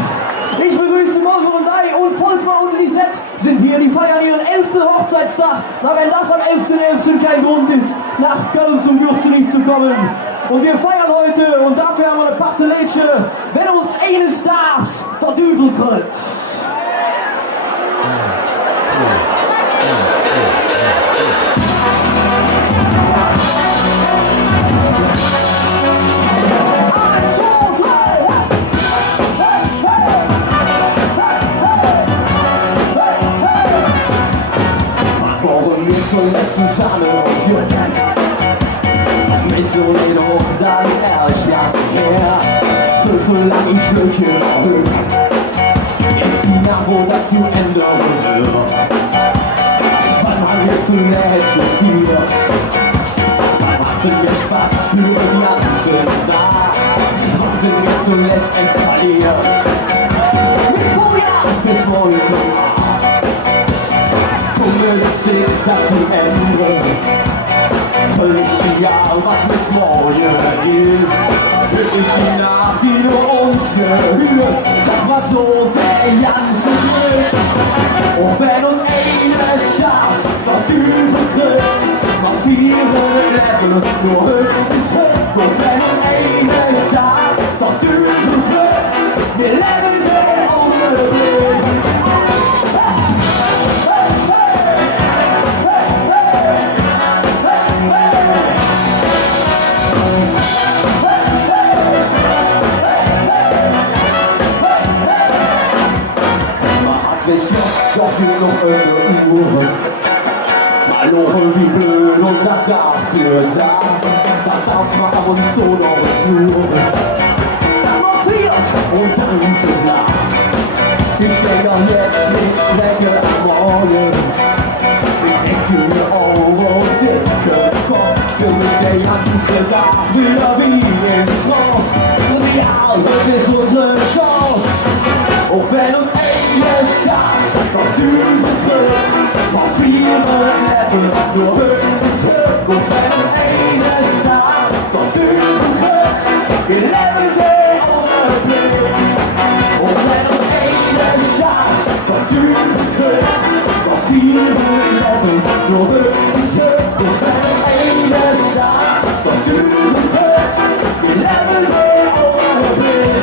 Ich begrüße Morgen und Ei und Volkmar und Lisette sind hier, die feiern ihren 11. Hochzeitstag. Na, wenn das am 11.11. kein Grund ist, nach Köln zum Gürzenich zu kommen. Und wir feiern heute und dafür haben wir eine Pastelletje, wenn uns eines darf, der Dübel kriegt. Zum letzten Zahne auf your neck. Mit so den hoch, da ist Jahre her. Für so lang ich Schlöchen auf. Ist die Nacht, wo das zu Ende wird. zu Nähe zu dir. Machten wir Spaß für den ganzen Tag, haben sind wir zuletzt eskaliert. Mit Vollgas bis heute. Ungünstig das zu ändern. Völlig egal, was mit morgen ist. Wirklich die Nacht, die nur uns gehört. Das war so der ganze Glück. Und wenn uns eines Tages was übertrifft, macht ihre Level nur Höhe bis Höhe. Und wenn uns eines Tages was übertrifft, wir leveln wir ohne Blick. Bis jetzt doch hier noch eine Uhr. Mal lochen wie blöd und das dafür da. Das darf man ab und zu noch zu. Dann noch viert und dann so nah. Ich denke doch jetzt nicht lecker am Morgen. Ich denke mir und denke, Gott, für mich der ganze Tag wieder wie in Trance. Und die Arme ist unsere Chance. Auch wenn uns eines Tages noch übertrifft, macht ihre Level nur Höhe bis Höhe. Und wenn uns eines Tages noch übertrifft, wir leveln sie ohne Blick. Und wenn uns eines Tages noch übertrifft, macht ihre Level nur Höhe bis Höhe. Und wenn uns eines Tages noch übertrifft, wir leveln sie ohne Blick.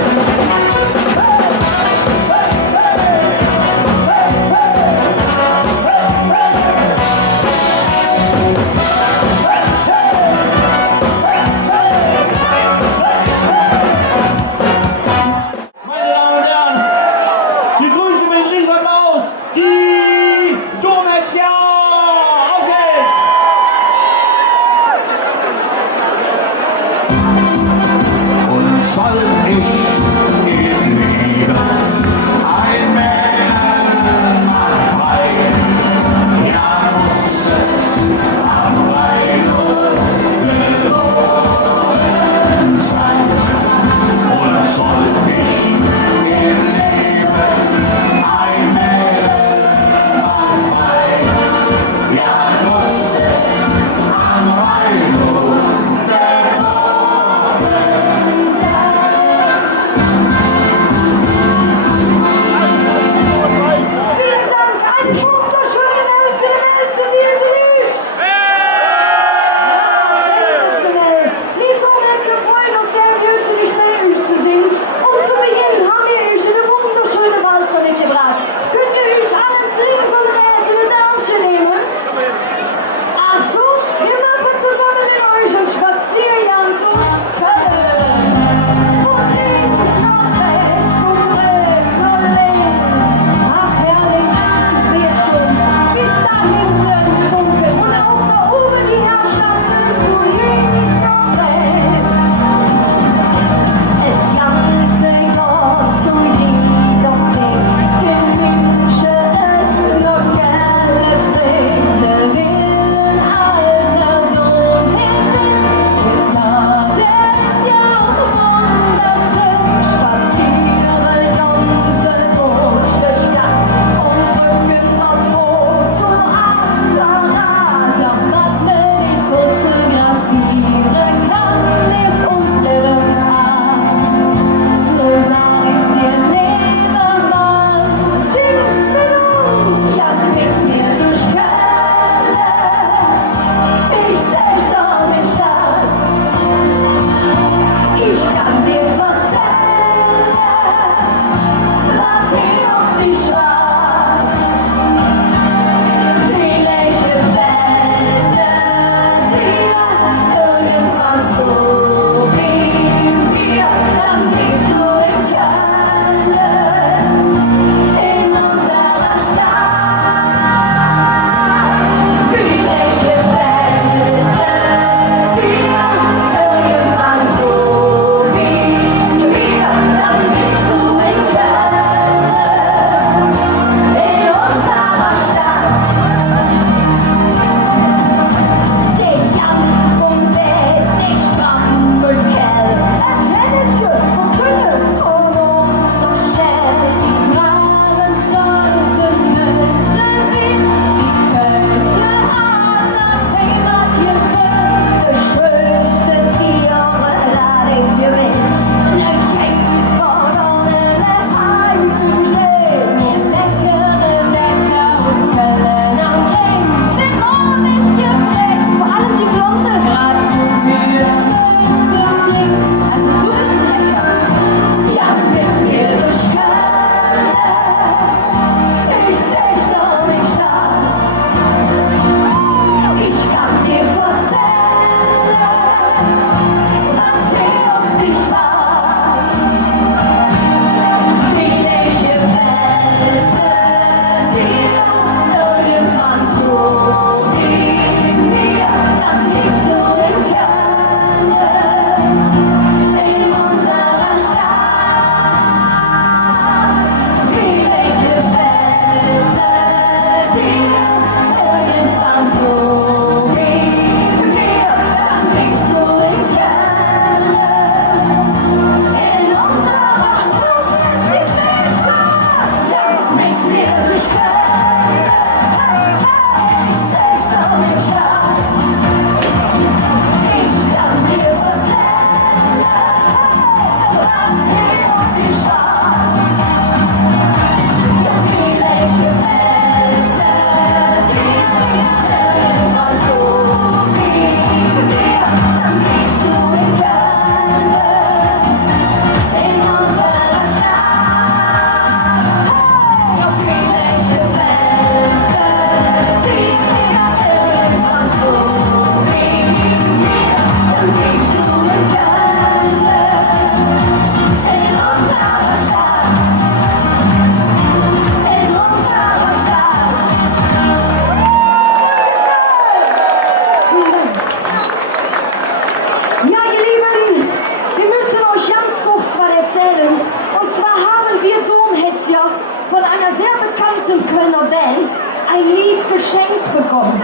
Band ein Lied geschenkt bekommen.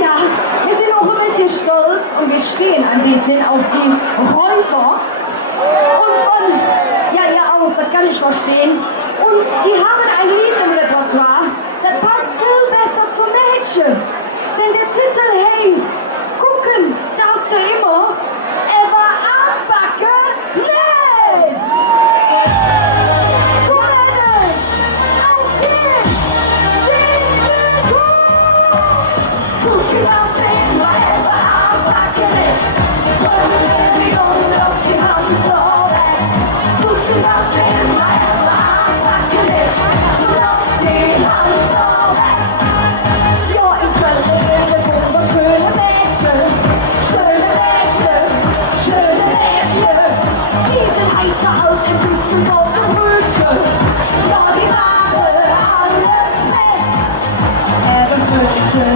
Ja, wir sind auch ein bisschen stolz und wir stehen ein bisschen auf die Räuber. Und ja, ihr auch, das kann ich verstehen. Und die haben ein Lied im Repertoire, das passt viel besser zum Mädchen. Denn der Titel heißt, gucken darfst du immer, aber anpacken nicht. So Mädels, auf geht's, sing mit uns. Gucken darfst du immer, aber anpacken nicht. Wollen wir die Junge auf die Hand vorweg. Gucken darfst du immer, aber anpacken nicht. Du darfst die Hand vorweg. Ja, in Köln sind wir wunderschöne Mädchen. Schöne Mädchen, schöne Mädchen. Die sind heiter als ein Düsseldorfer Brötchen. Ja, die machen alles fest. Brötchen,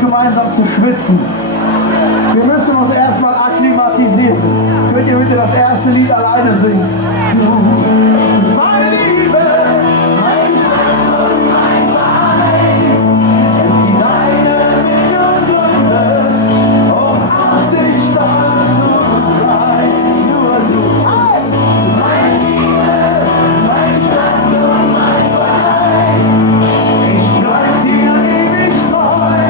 gemeinsam zu schwitzen. Wir müssen uns erstmal akklimatisieren. Könnt ihr bitte das erste Lied alleine singen? Meine Liebe, mein Schatz und mein Wein, es gibt eine Million Gründe, um auf dich stolz zu sein. Nur du, meine Liebe, mein Schatz und mein Wein, ich bleib dir ewig treu,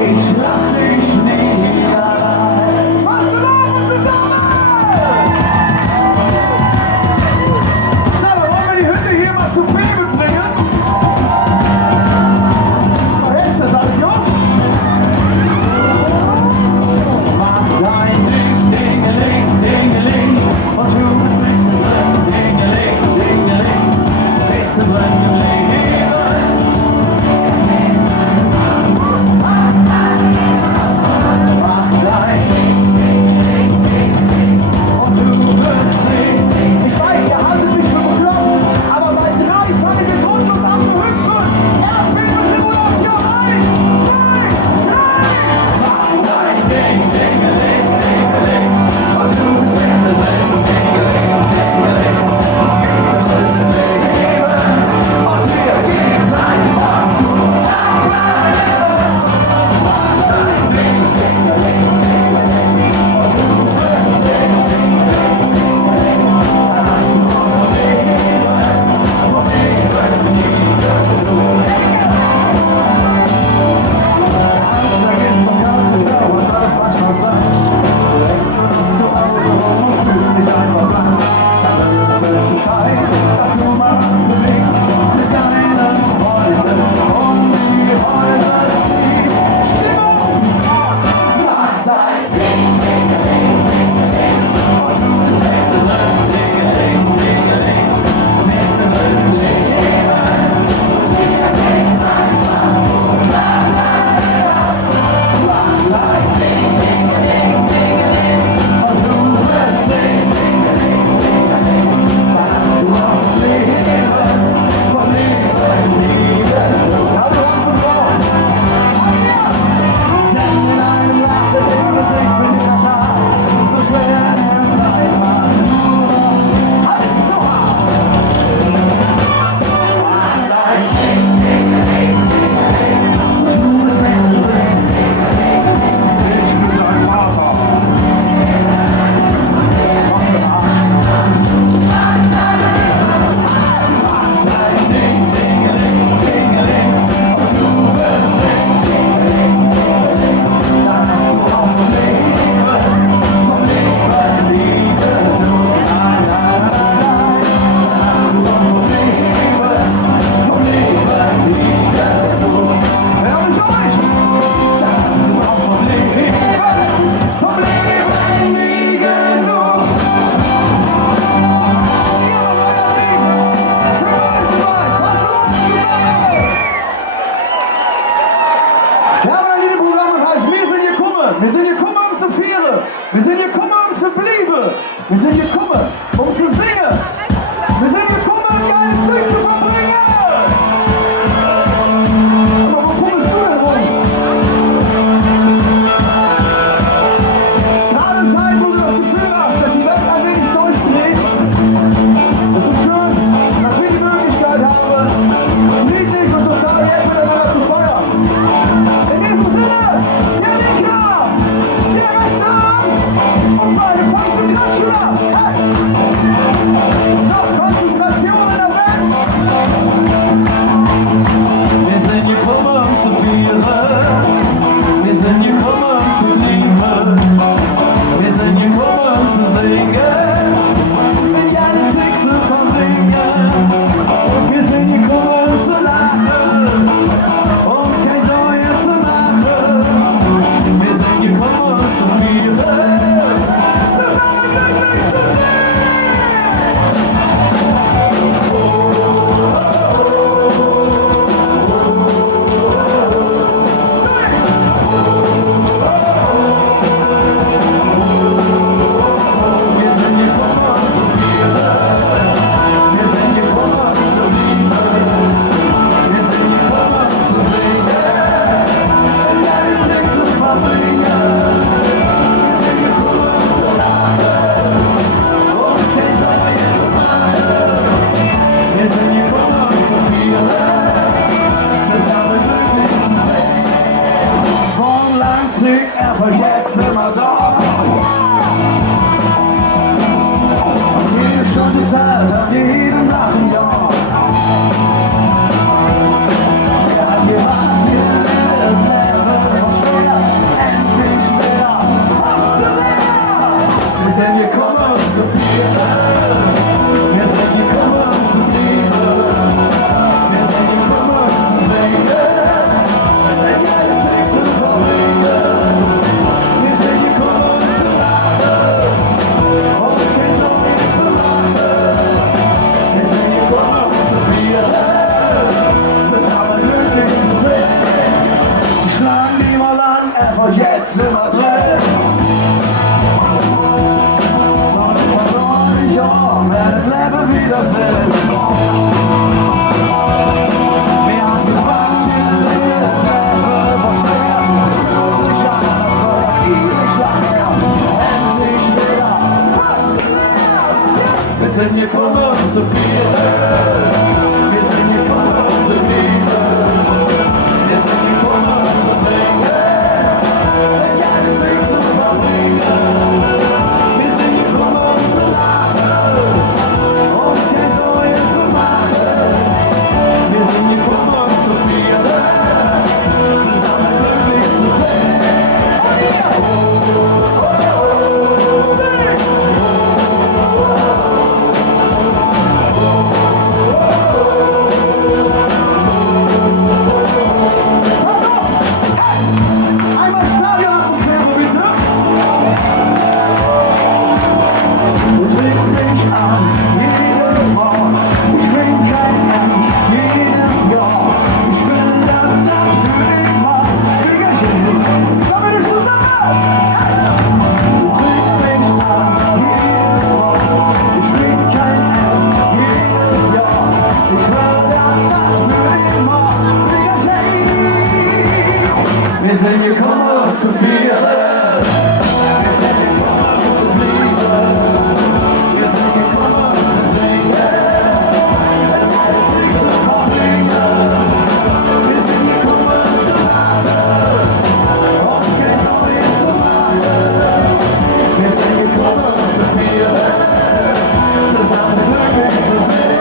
ich lass dich nie allein. Was glauben Sie dabei? Konzert an jedem langen Jahr. Wir haben gemacht, wir werden noch schwer, endlich schwer, fast mehr. Wir sind gekommen zu feiern, wir sind gekommen zu lieben, wir sind gekommen zu singen, denn jetzt singt und verlegen. Wir sind gekommen zu lachen, und es geht so nicht zu machen. Wir sind gekommen zu feiern, zusammen glücklich zu sein. Sie schlagen niemand an, aber jetzt sind wir drin. Und vor 9 Jahren werden Leben wieder sein. Wir haben gebracht, wir leben, was schwer. Es wird sich an, als war ja ewig lang her. Endlich wieder, fast mehr. Wir sind gekommen zu feiern. Wir sind gekommen zu lieben. Wir sind gekommen zu singen. Denn jetzt singt zu verbringen. Wir sind gekommen zu lachen und kein Neues zu machen. Wir sind gekommen zu feiern, zusammen glücklich zu sein. Einmal Stadionatmosphäre bitte. Du trägst mich an, jedes Wort. Ich bin kein Mensch, jedes Jahr. Ich bin der Tag für immer. Damit ist zusammen. Du trägst mich an, jedes Wort. Ich bin kein Mensch, jedes Jahr. Ich bin der Tag für immer. Wir sind gekommen zu feiern. Wir sind gekommen zu lieben. Wir sind gekommen zu singen. Zu verbringen. Wir sind gekommen zu lachen und kein Neues zu machen. Wir sind gekommen zu feiern, zusammen glücklich zu sein.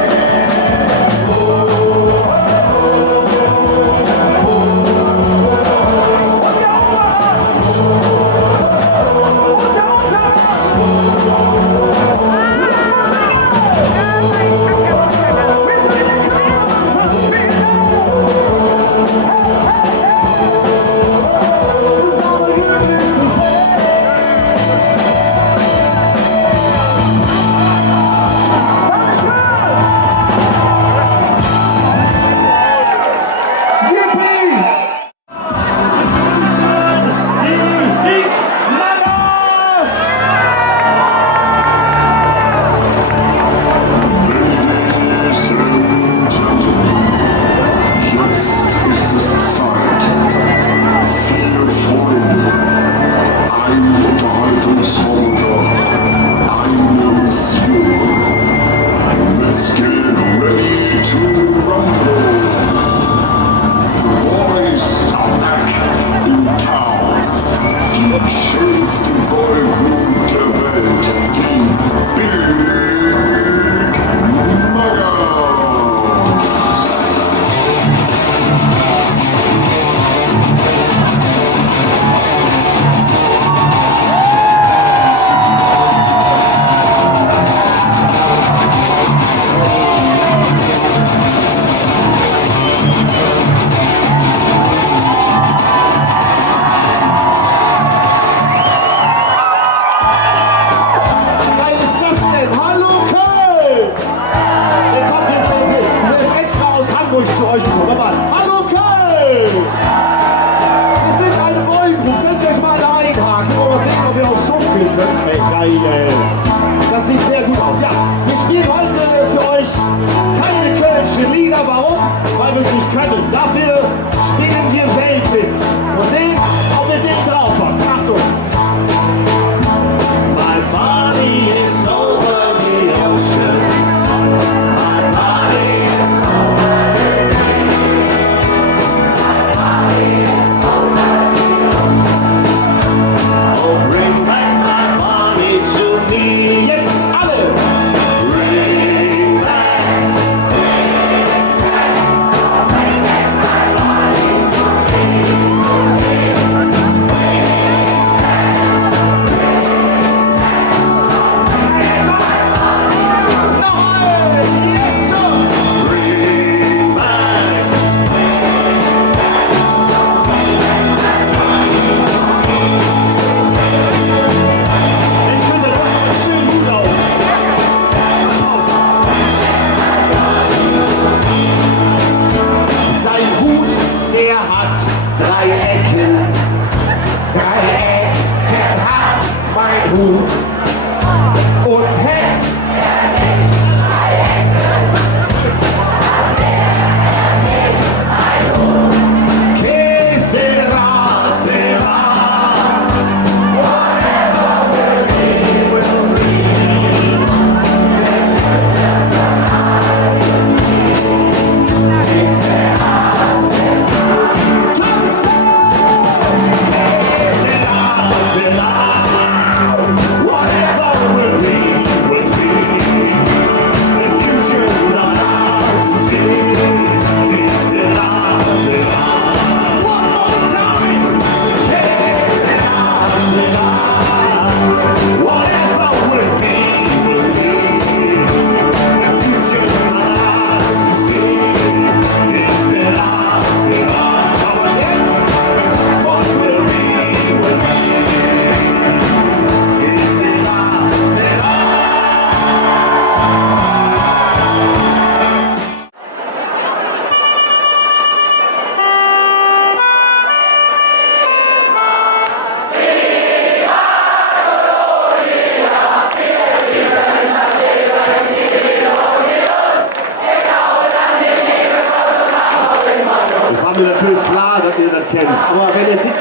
mir natürlich klar, dass ihr das kennt. Aber wenn ihr das... Ja,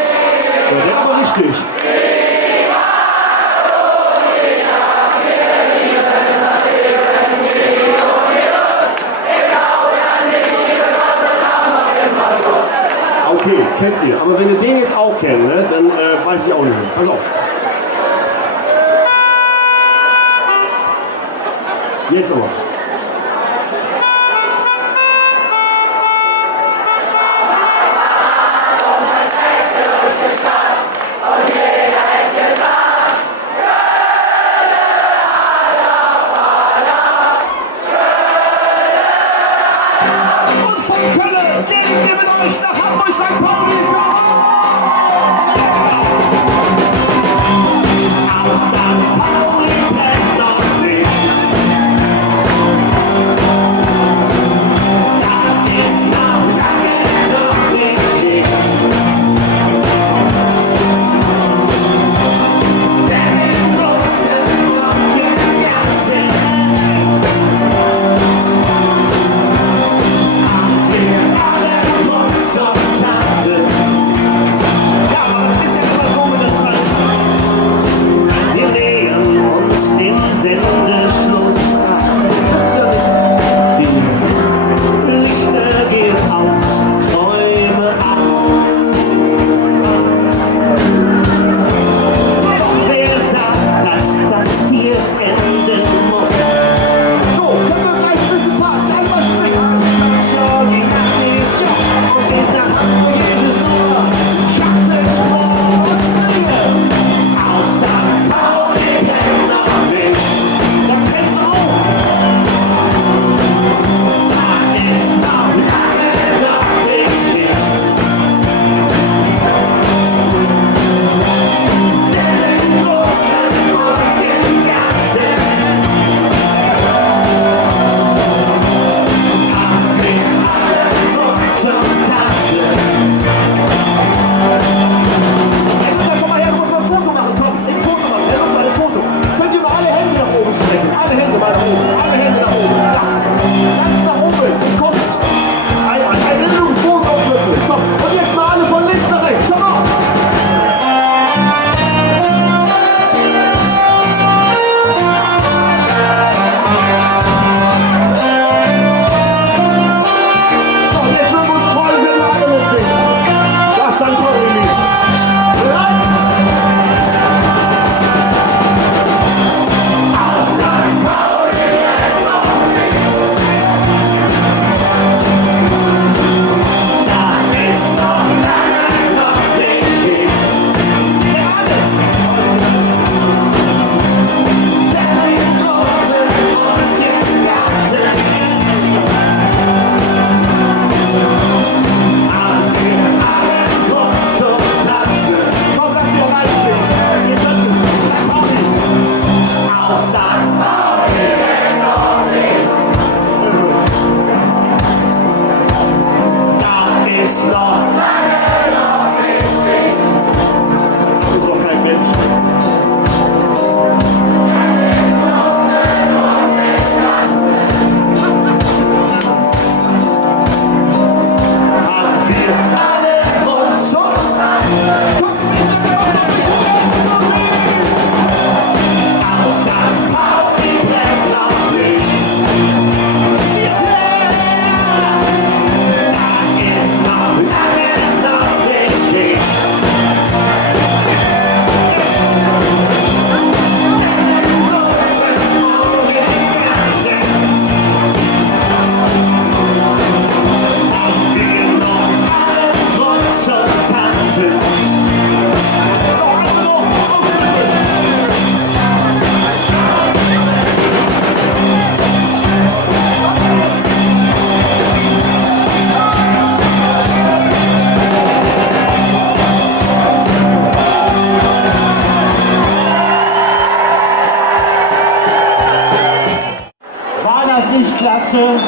das war richtig. Okay, kennt ihr. Aber wenn ihr den jetzt auch kennt, ne, dann weiß ich auch nicht mehr. Pass auf. Jetzt aber. Klasse.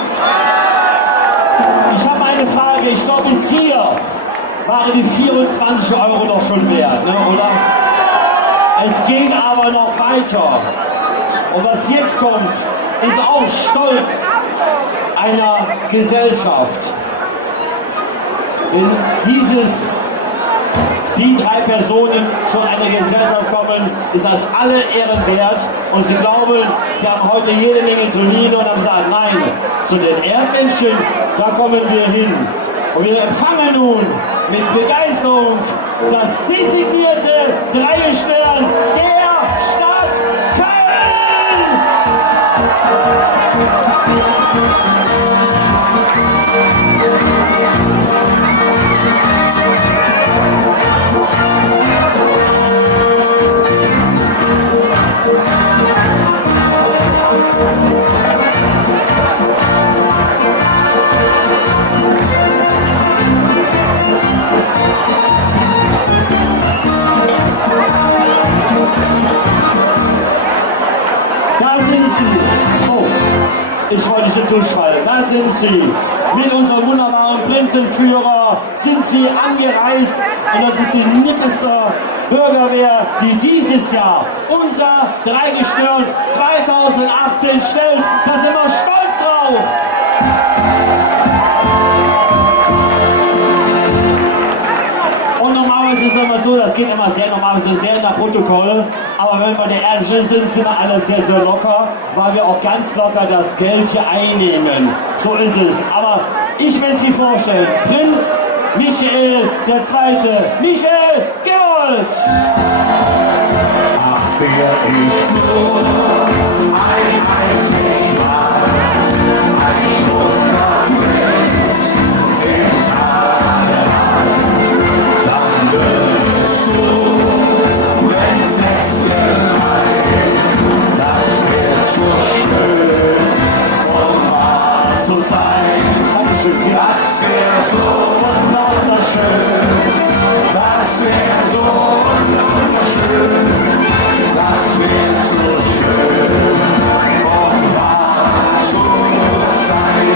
Ich habe eine Frage. Ich glaube, bis hier waren die 24 € noch schon wert, ne, oder? Es ging aber noch weiter. Und was jetzt kommt, ist auch Stolz einer Gesellschaft. wenn die drei Personen zu einer Gesellschaft kommen, ist das alle Ehren wert. Und sie glauben, sie haben heute jede Menge Termine und haben gesagt, nein, zu den Erdmenschen, da kommen wir hin. Und wir empfangen nun mit Begeisterung das designierte Dreigestirn der Stadt Köln! Da sind sie. Oh, ich wollte schon durchfallen. Da sind sie. Mit unserem wunderbaren Prinzenführer sind sie angereist. Und das ist die Nippeser Bürgerwehr, die dieses Jahr unser Dreigestirn 2018 stellt. Da sind wir stolz drauf. Und normalerweise ist es immer so, das geht immer normalerweise sehr nach Protokoll, aber wenn wir der Ehrlichen sind wir alle sehr, sehr locker, weil wir auch ganz locker das Geld hier einnehmen. So ist es. Aber ich will Sie vorstellen, Prinz Michael II. Michael Gerold! Ach, wer ich nur ein einzig Mal, ein Schmucker Prinz im Karneval, dann würdest du Prinzessin sein, das wär so schön, um wahr zu sein, das wär so wunderschön, das wär so wunderschön. Das wird so schön und wahr zu sein.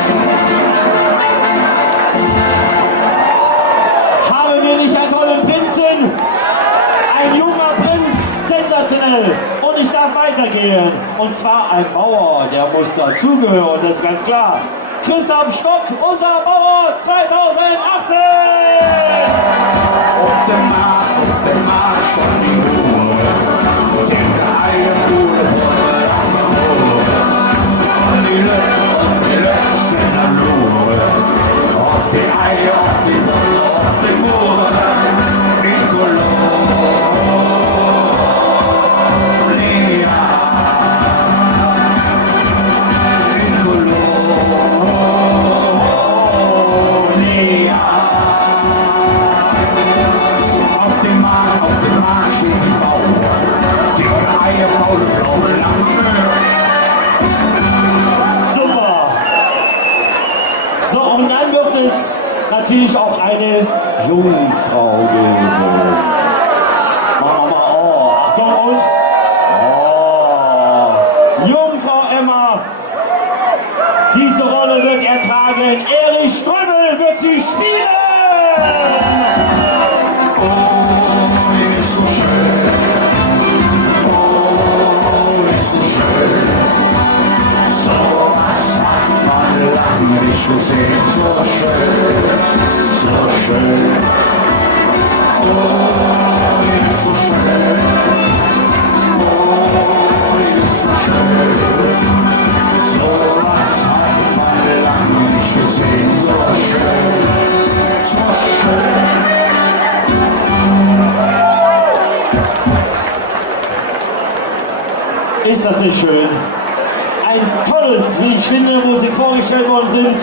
Haben wir nicht einen tollen Prinzen? Ein junger Prinz, sensationell. Und ich darf weitergehen. Und zwar ein Bauer, der muss dazugehören, das ist ganz klar. Christoph Stock, unser Bauer 2018! Auf dem Marsch von die Ruhe, den Reihenruhe, und die Löchse in der Blume, auf die Eier, auf die Wolle, auf die Mure, Nicolo, Super! So, und dann wird es natürlich auch eine Jungfrau geben. Machen wir mal, oh, Achtung und, oh, Jungfrau Emma, diese Rolle wird ertragen, Erich Strömmel wird sie spielen! Nicht gesehen, so schön, so schön. Oh, ist so schön. Oh, ist so schön. So was hat man lange nicht gesehen, so schön, so schön. Ist das nicht schön? Ein tolles, wie ich finde, wo sie vorgestellt worden sind.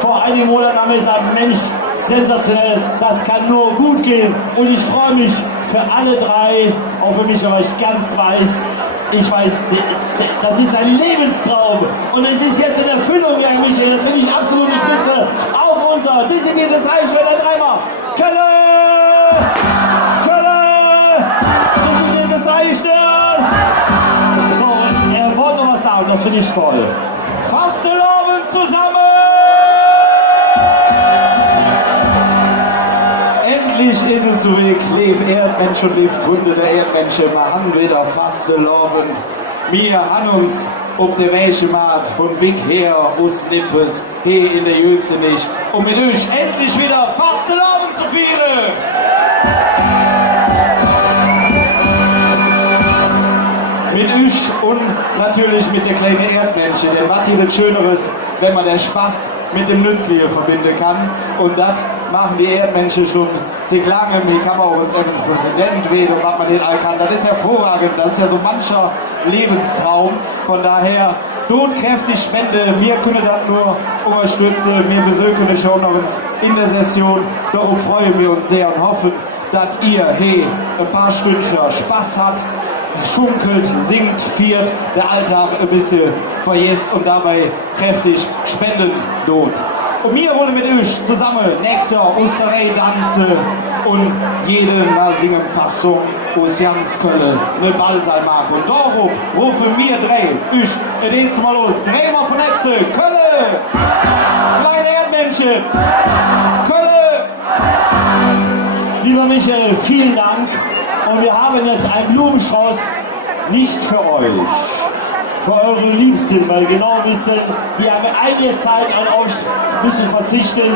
Vor einigen Monaten haben wir gesagt, Mensch, sensationell, das kann nur gut gehen. Und ich freue mich für alle drei, auch für mich, aber ich ganz weiß, das ist ein Lebenstraum. Und es ist jetzt in Erfüllung, Herr Michael, das bin ich absolut spitze. Auf unser designiertes Dreigestirn dreimal. Kölle! Kölle! Designiertes Dreigestirn! So, und er wollte noch was sagen, das finde ich toll. Fastelovend zusammen! Endlich ist es so wenig, lieb Erdmenschen, lieb Freunde der Erdmenschen, wir haben wieder Fastelovend. Wir haben uns ob der Mädchenmarkt von Wick her aus Nippes, hier in der Jüngste nicht, um mit euch endlich wieder Fastenabend zu feiern. Mit euch und natürlich mit der kleinen Erdmännchen, denn was hier das Schöneres, wenn man den Spaß mit dem Nützlichen verbinden kann. Und das machen die Erdmännchen schon seit langem. Hier kann man auch als Präsident reden, was man den all kann. Das ist hervorragend, das ist ja so mancher Lebenstraum. Von daher, tut kräftig Spende, wir können das nur unterstützen. Wir besuchen euch schon noch in der Session. Darum freuen wir uns sehr und hoffen, dass ihr hey, ein paar Stündchen Spaß habt, schunkelt, singt, viert, der Alltag ein bisschen vergisst und dabei kräftig spenden lohnt. Und wir wollen mit euch zusammen nächstes Jahr Osterei tanzen und jeden Mal singen Fassung aus ganz Köln mit Ballsal mag. Und darum rufen wir drei euch jetzt mal los. Drehen wir von Netze, Köln! Kleine Erdmännchen! Köln! Lieber Michael, vielen Dank. Und wir haben jetzt einen Blumenstrauß nicht für euch, für eure Liebsten, weil genau wissen, wir haben einige Zeit an euch müssen verzichten.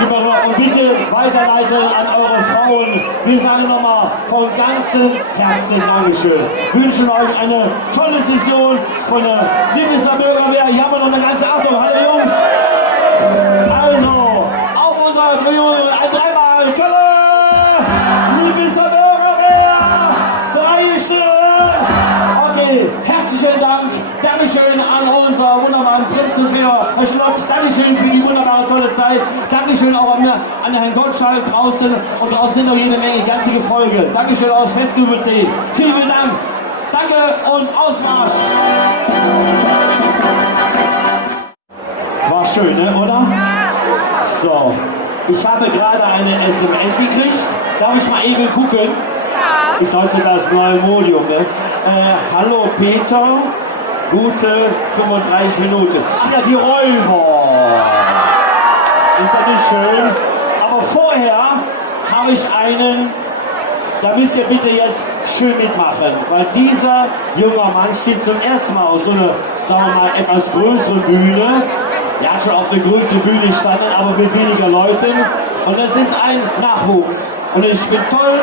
Und bitte weiterleiten an eure Frauen. Wir sagen nochmal von ganzem Herzen Dankeschön. Wünschen euch eine tolle Session von der Liebester Bürgerwehr. Hier haben wir noch eine ganze Achtung. Hallo Jungs! Also, auf unserer Bühne ein dreimal Köln! Liebester Bürgerwehr! 3 Stunden! Okay, herzlichen Dank. Dankeschön an unser wunderbaren Prinzenführer, Herr Schlott. Dankeschön für die wunderbare tolle Zeit. Dankeschön auch an Herrn Gottschalk draußen. Und draußen sind noch jede Menge ganze Folge. Dankeschön aus Festgebiet. Vielen Dank. Danke und Ausmarsch. War schön, ne, oder? So, ich habe gerade eine SMS gekriegt. Darf ich mal eben gucken? Ist heute das neue Modium, ne? Hallo Peter, gute 35 Minuten. Ach ja, die Räuber. Ist das nicht schön? Aber vorher habe ich einen, da müsst ihr bitte jetzt schön mitmachen, weil dieser junger Mann steht zum ersten Mal auf so einer, sagen wir mal, etwas größeren Bühne. Er hat schon auf der größten Bühne gestanden, aber mit weniger Leuten. Und das ist ein Nachwuchs. Und ich bin toll,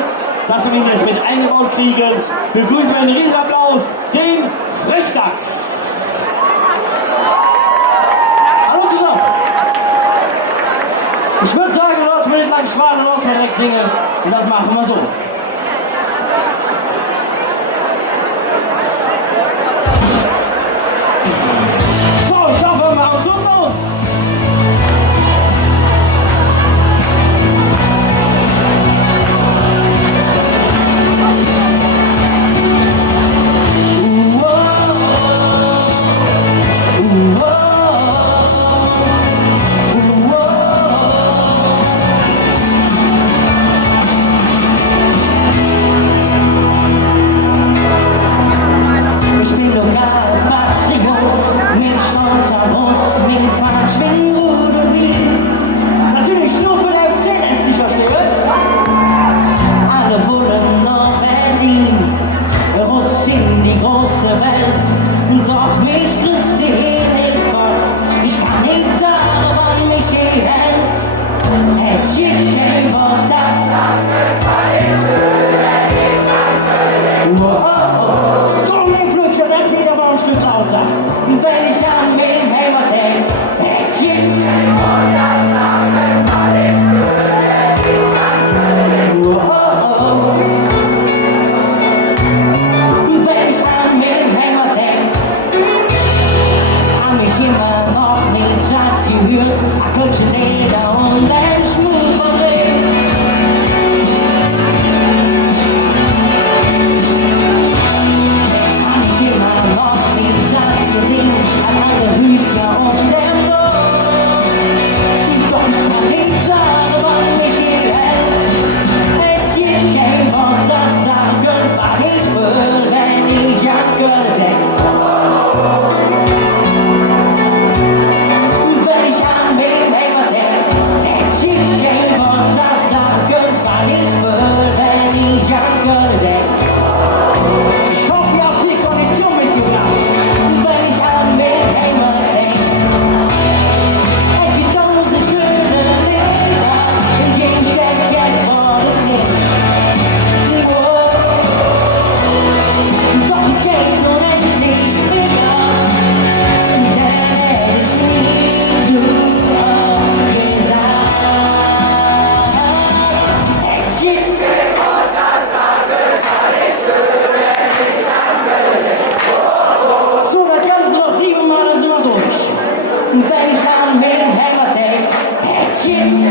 dass wir ihn jetzt mit eingebaut kriegen. Begrüßen wir einen Riesenapplaus, den Frechdachs. Hallo zusammen. Ich würde sagen, los mit den langen Schwaden, los mit direkt singen. Und das machen wir so. So, schaffen wir mal auf los. Ich hoffe, ihr habt die Kondition mitgebracht. wenn ich an den Hänger denk. Mädchen,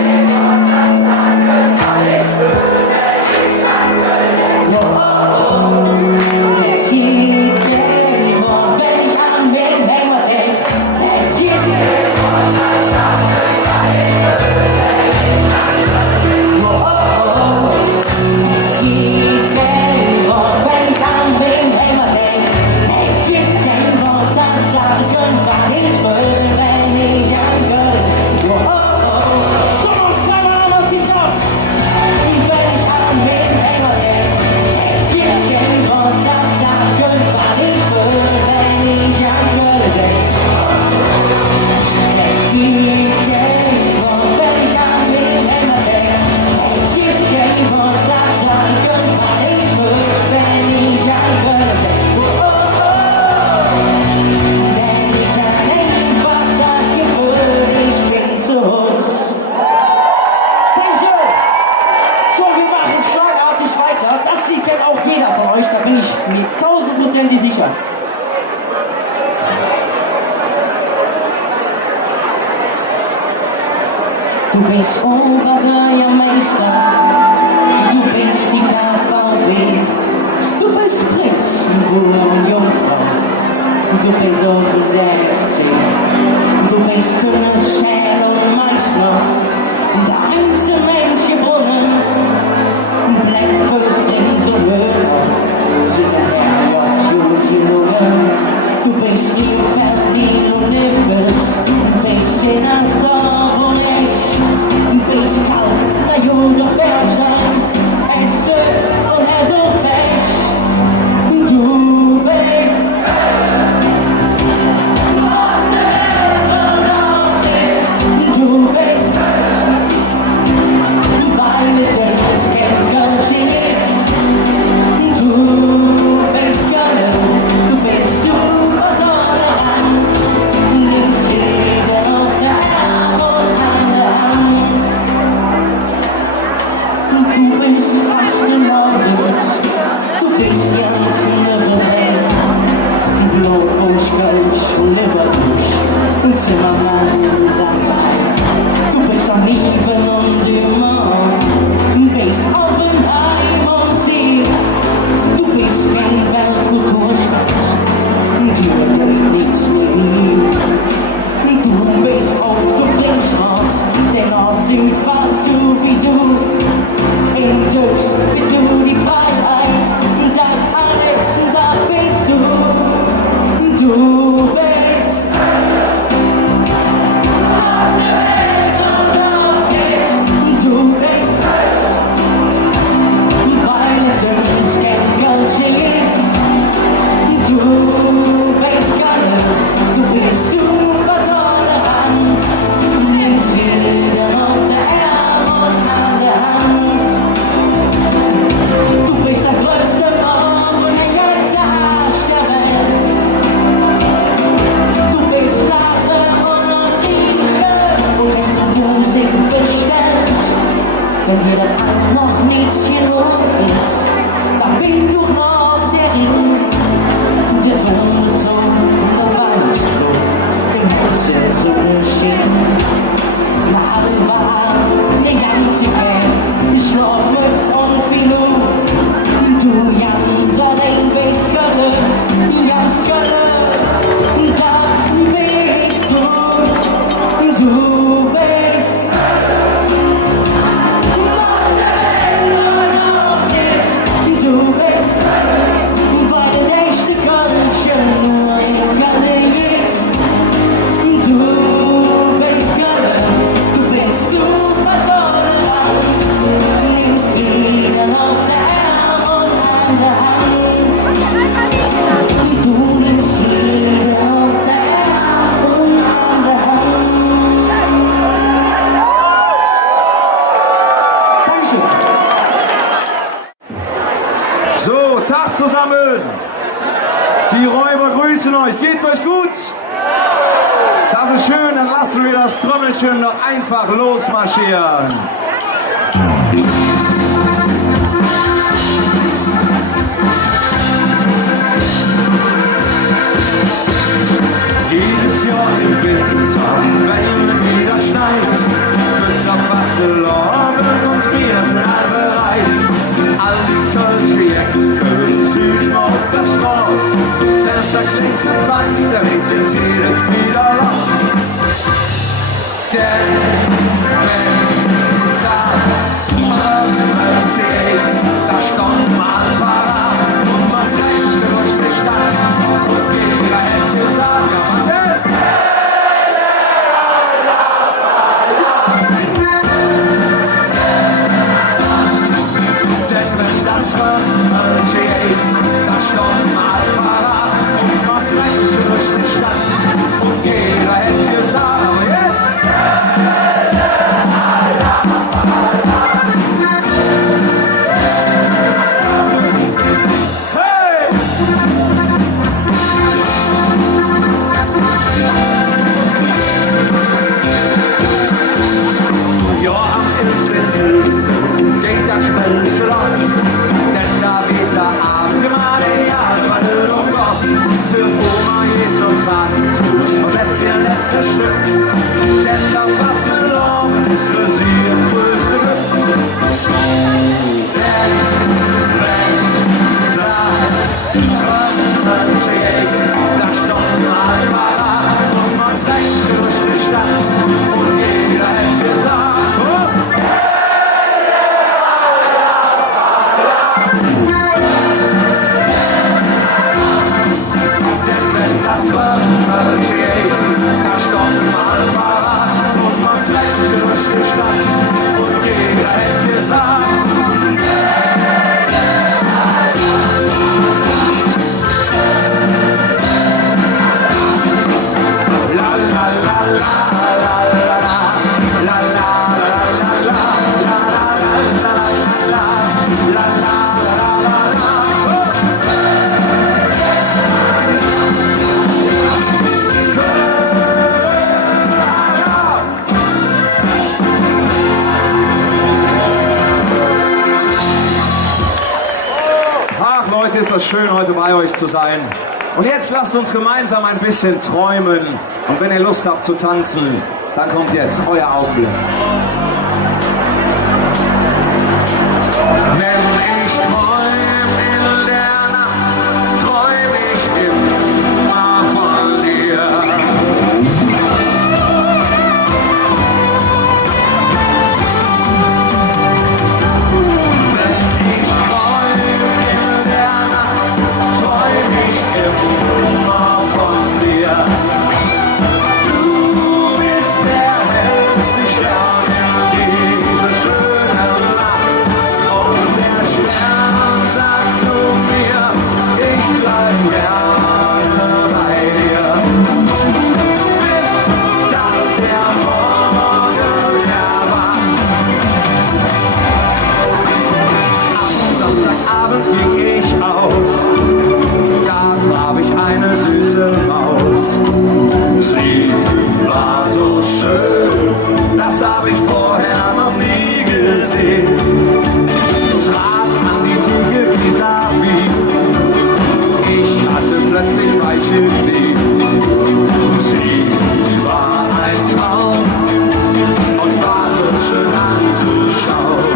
mir 1000% sicher. Du bist Oberbürgermeister, du bist die KVB, du bist Prinz, und Jungfrau, du bist auch der FC, du bist König und Meister, der Einzelmensch Brunnen, Blackbirds bringt so Hörer. Du bist die Berlin du bist in der Stadt und ich bist kalt, der Junge Bärstein, Ängste und er so Pech. Du bist du bist meine Selbstkenntnis. Du bist gerne, du bist super tolerant, nimmst jeden auf der Arm und an der Hand. Du bist fast gemordet, du bist ganz liberell, Blut, Kölsch, Leberbusch, Zimmermann, du bist am Lieben und immer, bist Oppenheim und Ziel. Du bist kein Weltkulturstadt, dir wird nichts nie. Du bist auf der Blindstraße, der Nord-Süd-Fahrt sowieso. Im Döps bist du die Freiheit, dein Alex, da bist du. Du bist du bist meine du bist geil, du bist super tolerant, nimmst jeden auf der Arm und an der Hand. Du bist der größte Mann und der ganze Arsch der Welt. Du bist Lache und Rieche und lässt die Musik bestellt. Wenn dir das alles noch nicht genug ist, dann bist du noch der Ring. Der Wohnzug, der Weihnachtsflug, im Herzen so bestimmt. Nach allem war der ganze Welt, Schlafmütz und Pilot. Du Janser, den bist Gölle, ganz Gölle, das bist du. Du bist du bist bei der nächsten Kölschen nur ein Galerit. Du bist geil, du bist super tolerant, nimmst jeden auf der Arm und an der Hand. Du nimmst jeden auf der Arm und an der Hand. Dankeschön. So, Tag zusammen! Die Räuber grüßen euch. Geht's euch gut? Das ist schön, dann lassen wir das Trommelchen noch einfach losmarschieren. Jedes dieses Jahr im Winter, wenn es wieder schneit, wird noch was gelaufen und wir sind all bereit. All die kölsche Jecken, Südnord der Straße, selbst der kleinste Feinste ist jetzt hier wieder los. Denn wenn das Trömmel steht, da stand mal parat und man trägt durch die Stadt und jeder hätte gesagt, ja man will. Denn wenn das Trömmel steht, da stand mal parat und man trägt durch die Stadt und jeder hätte gesagt, aber jetzt. Ja, am 11.11. geht das Spelze los, denn da wird der Abend gerade Jahre und was. Für Oma geht und wartet, was setzt ihr letztes Stück, denn da was gelaufen ist für sie im größte Glück. Denn wenn da Trömmel steht, da stand mal parat und man trägt durch die Stadt und jeder hätte gesagt, oh. Denn wenn da Trömmel steht, da stand mal parat und man trägt durch die Stadt und jeder hätte gesagt, la la la la la la la la Ach Leute, ist das schön, heute bei euch zu sein. Und jetzt lasst uns gemeinsam ein bisschen träumen. Und wenn ihr Lust habt zu tanzen, dann kommt jetzt euer Augenblick. Wenn ich träum in der Nacht, träum ich immer von dir. Wenn ich träum in der Nacht, träum ich immer von dir. Du bist der hellste Stern in dieser schönen Nacht. Und der Stern sagt zu mir, ich bleib gerne bei dir. Bis dass der Morgen erwacht. Am Samstagabend ging ich aus, da traf ich eine süße Maus. Sie war so schön, das hab ich vorher noch nie gesehen. Trat an die Theke vis-à-vis, ich hatte plötzlich weiche Knie. Sie war ein Traum und war so schön anzuschauen.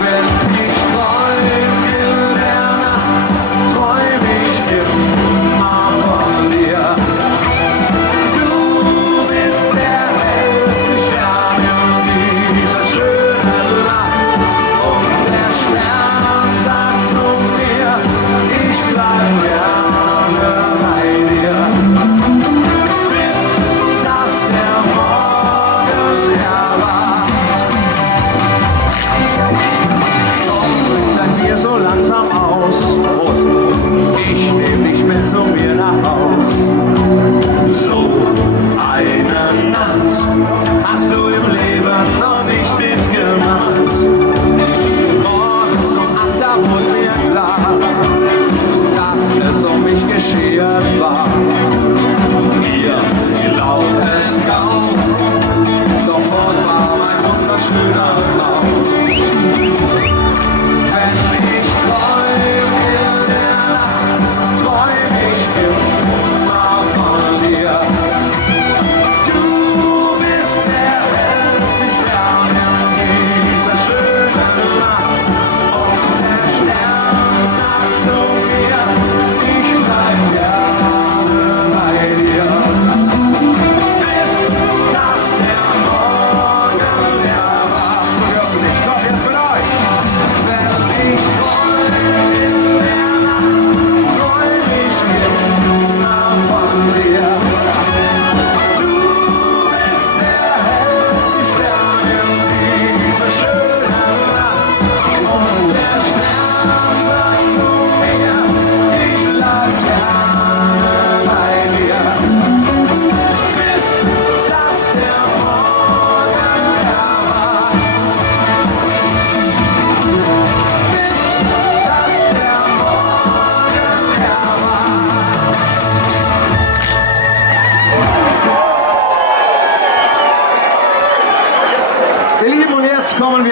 Wenn ich träum in der Nacht, träum ich immer von dir. Du bist der hellste Stern in dieser schönen Nacht. Und der Stern sagt zu mir, ich bleib gerne bei dir.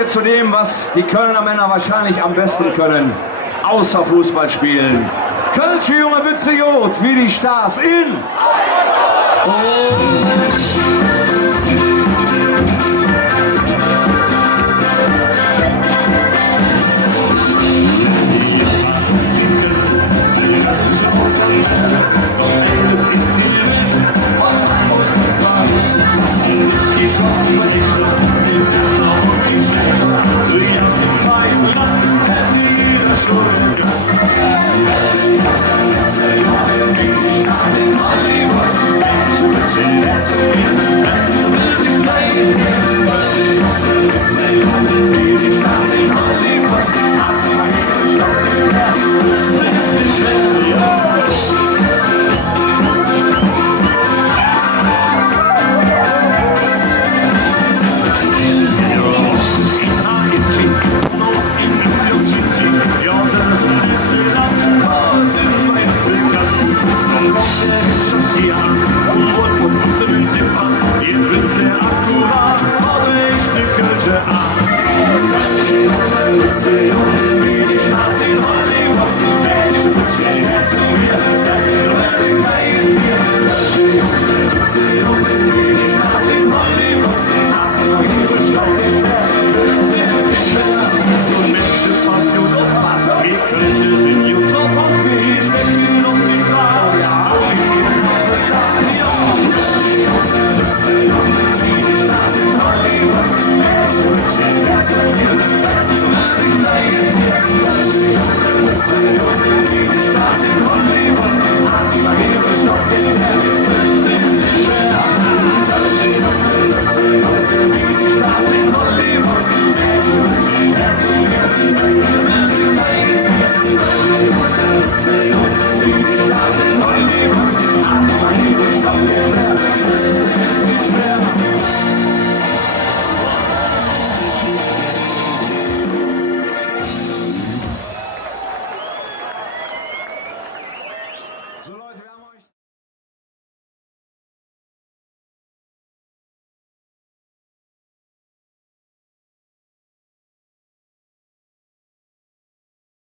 wir zu dem, was die Kölner Männer wahrscheinlich am besten können, außer Fußball spielen. Kölsche junge Bütze Jod, wie die Stars in... Say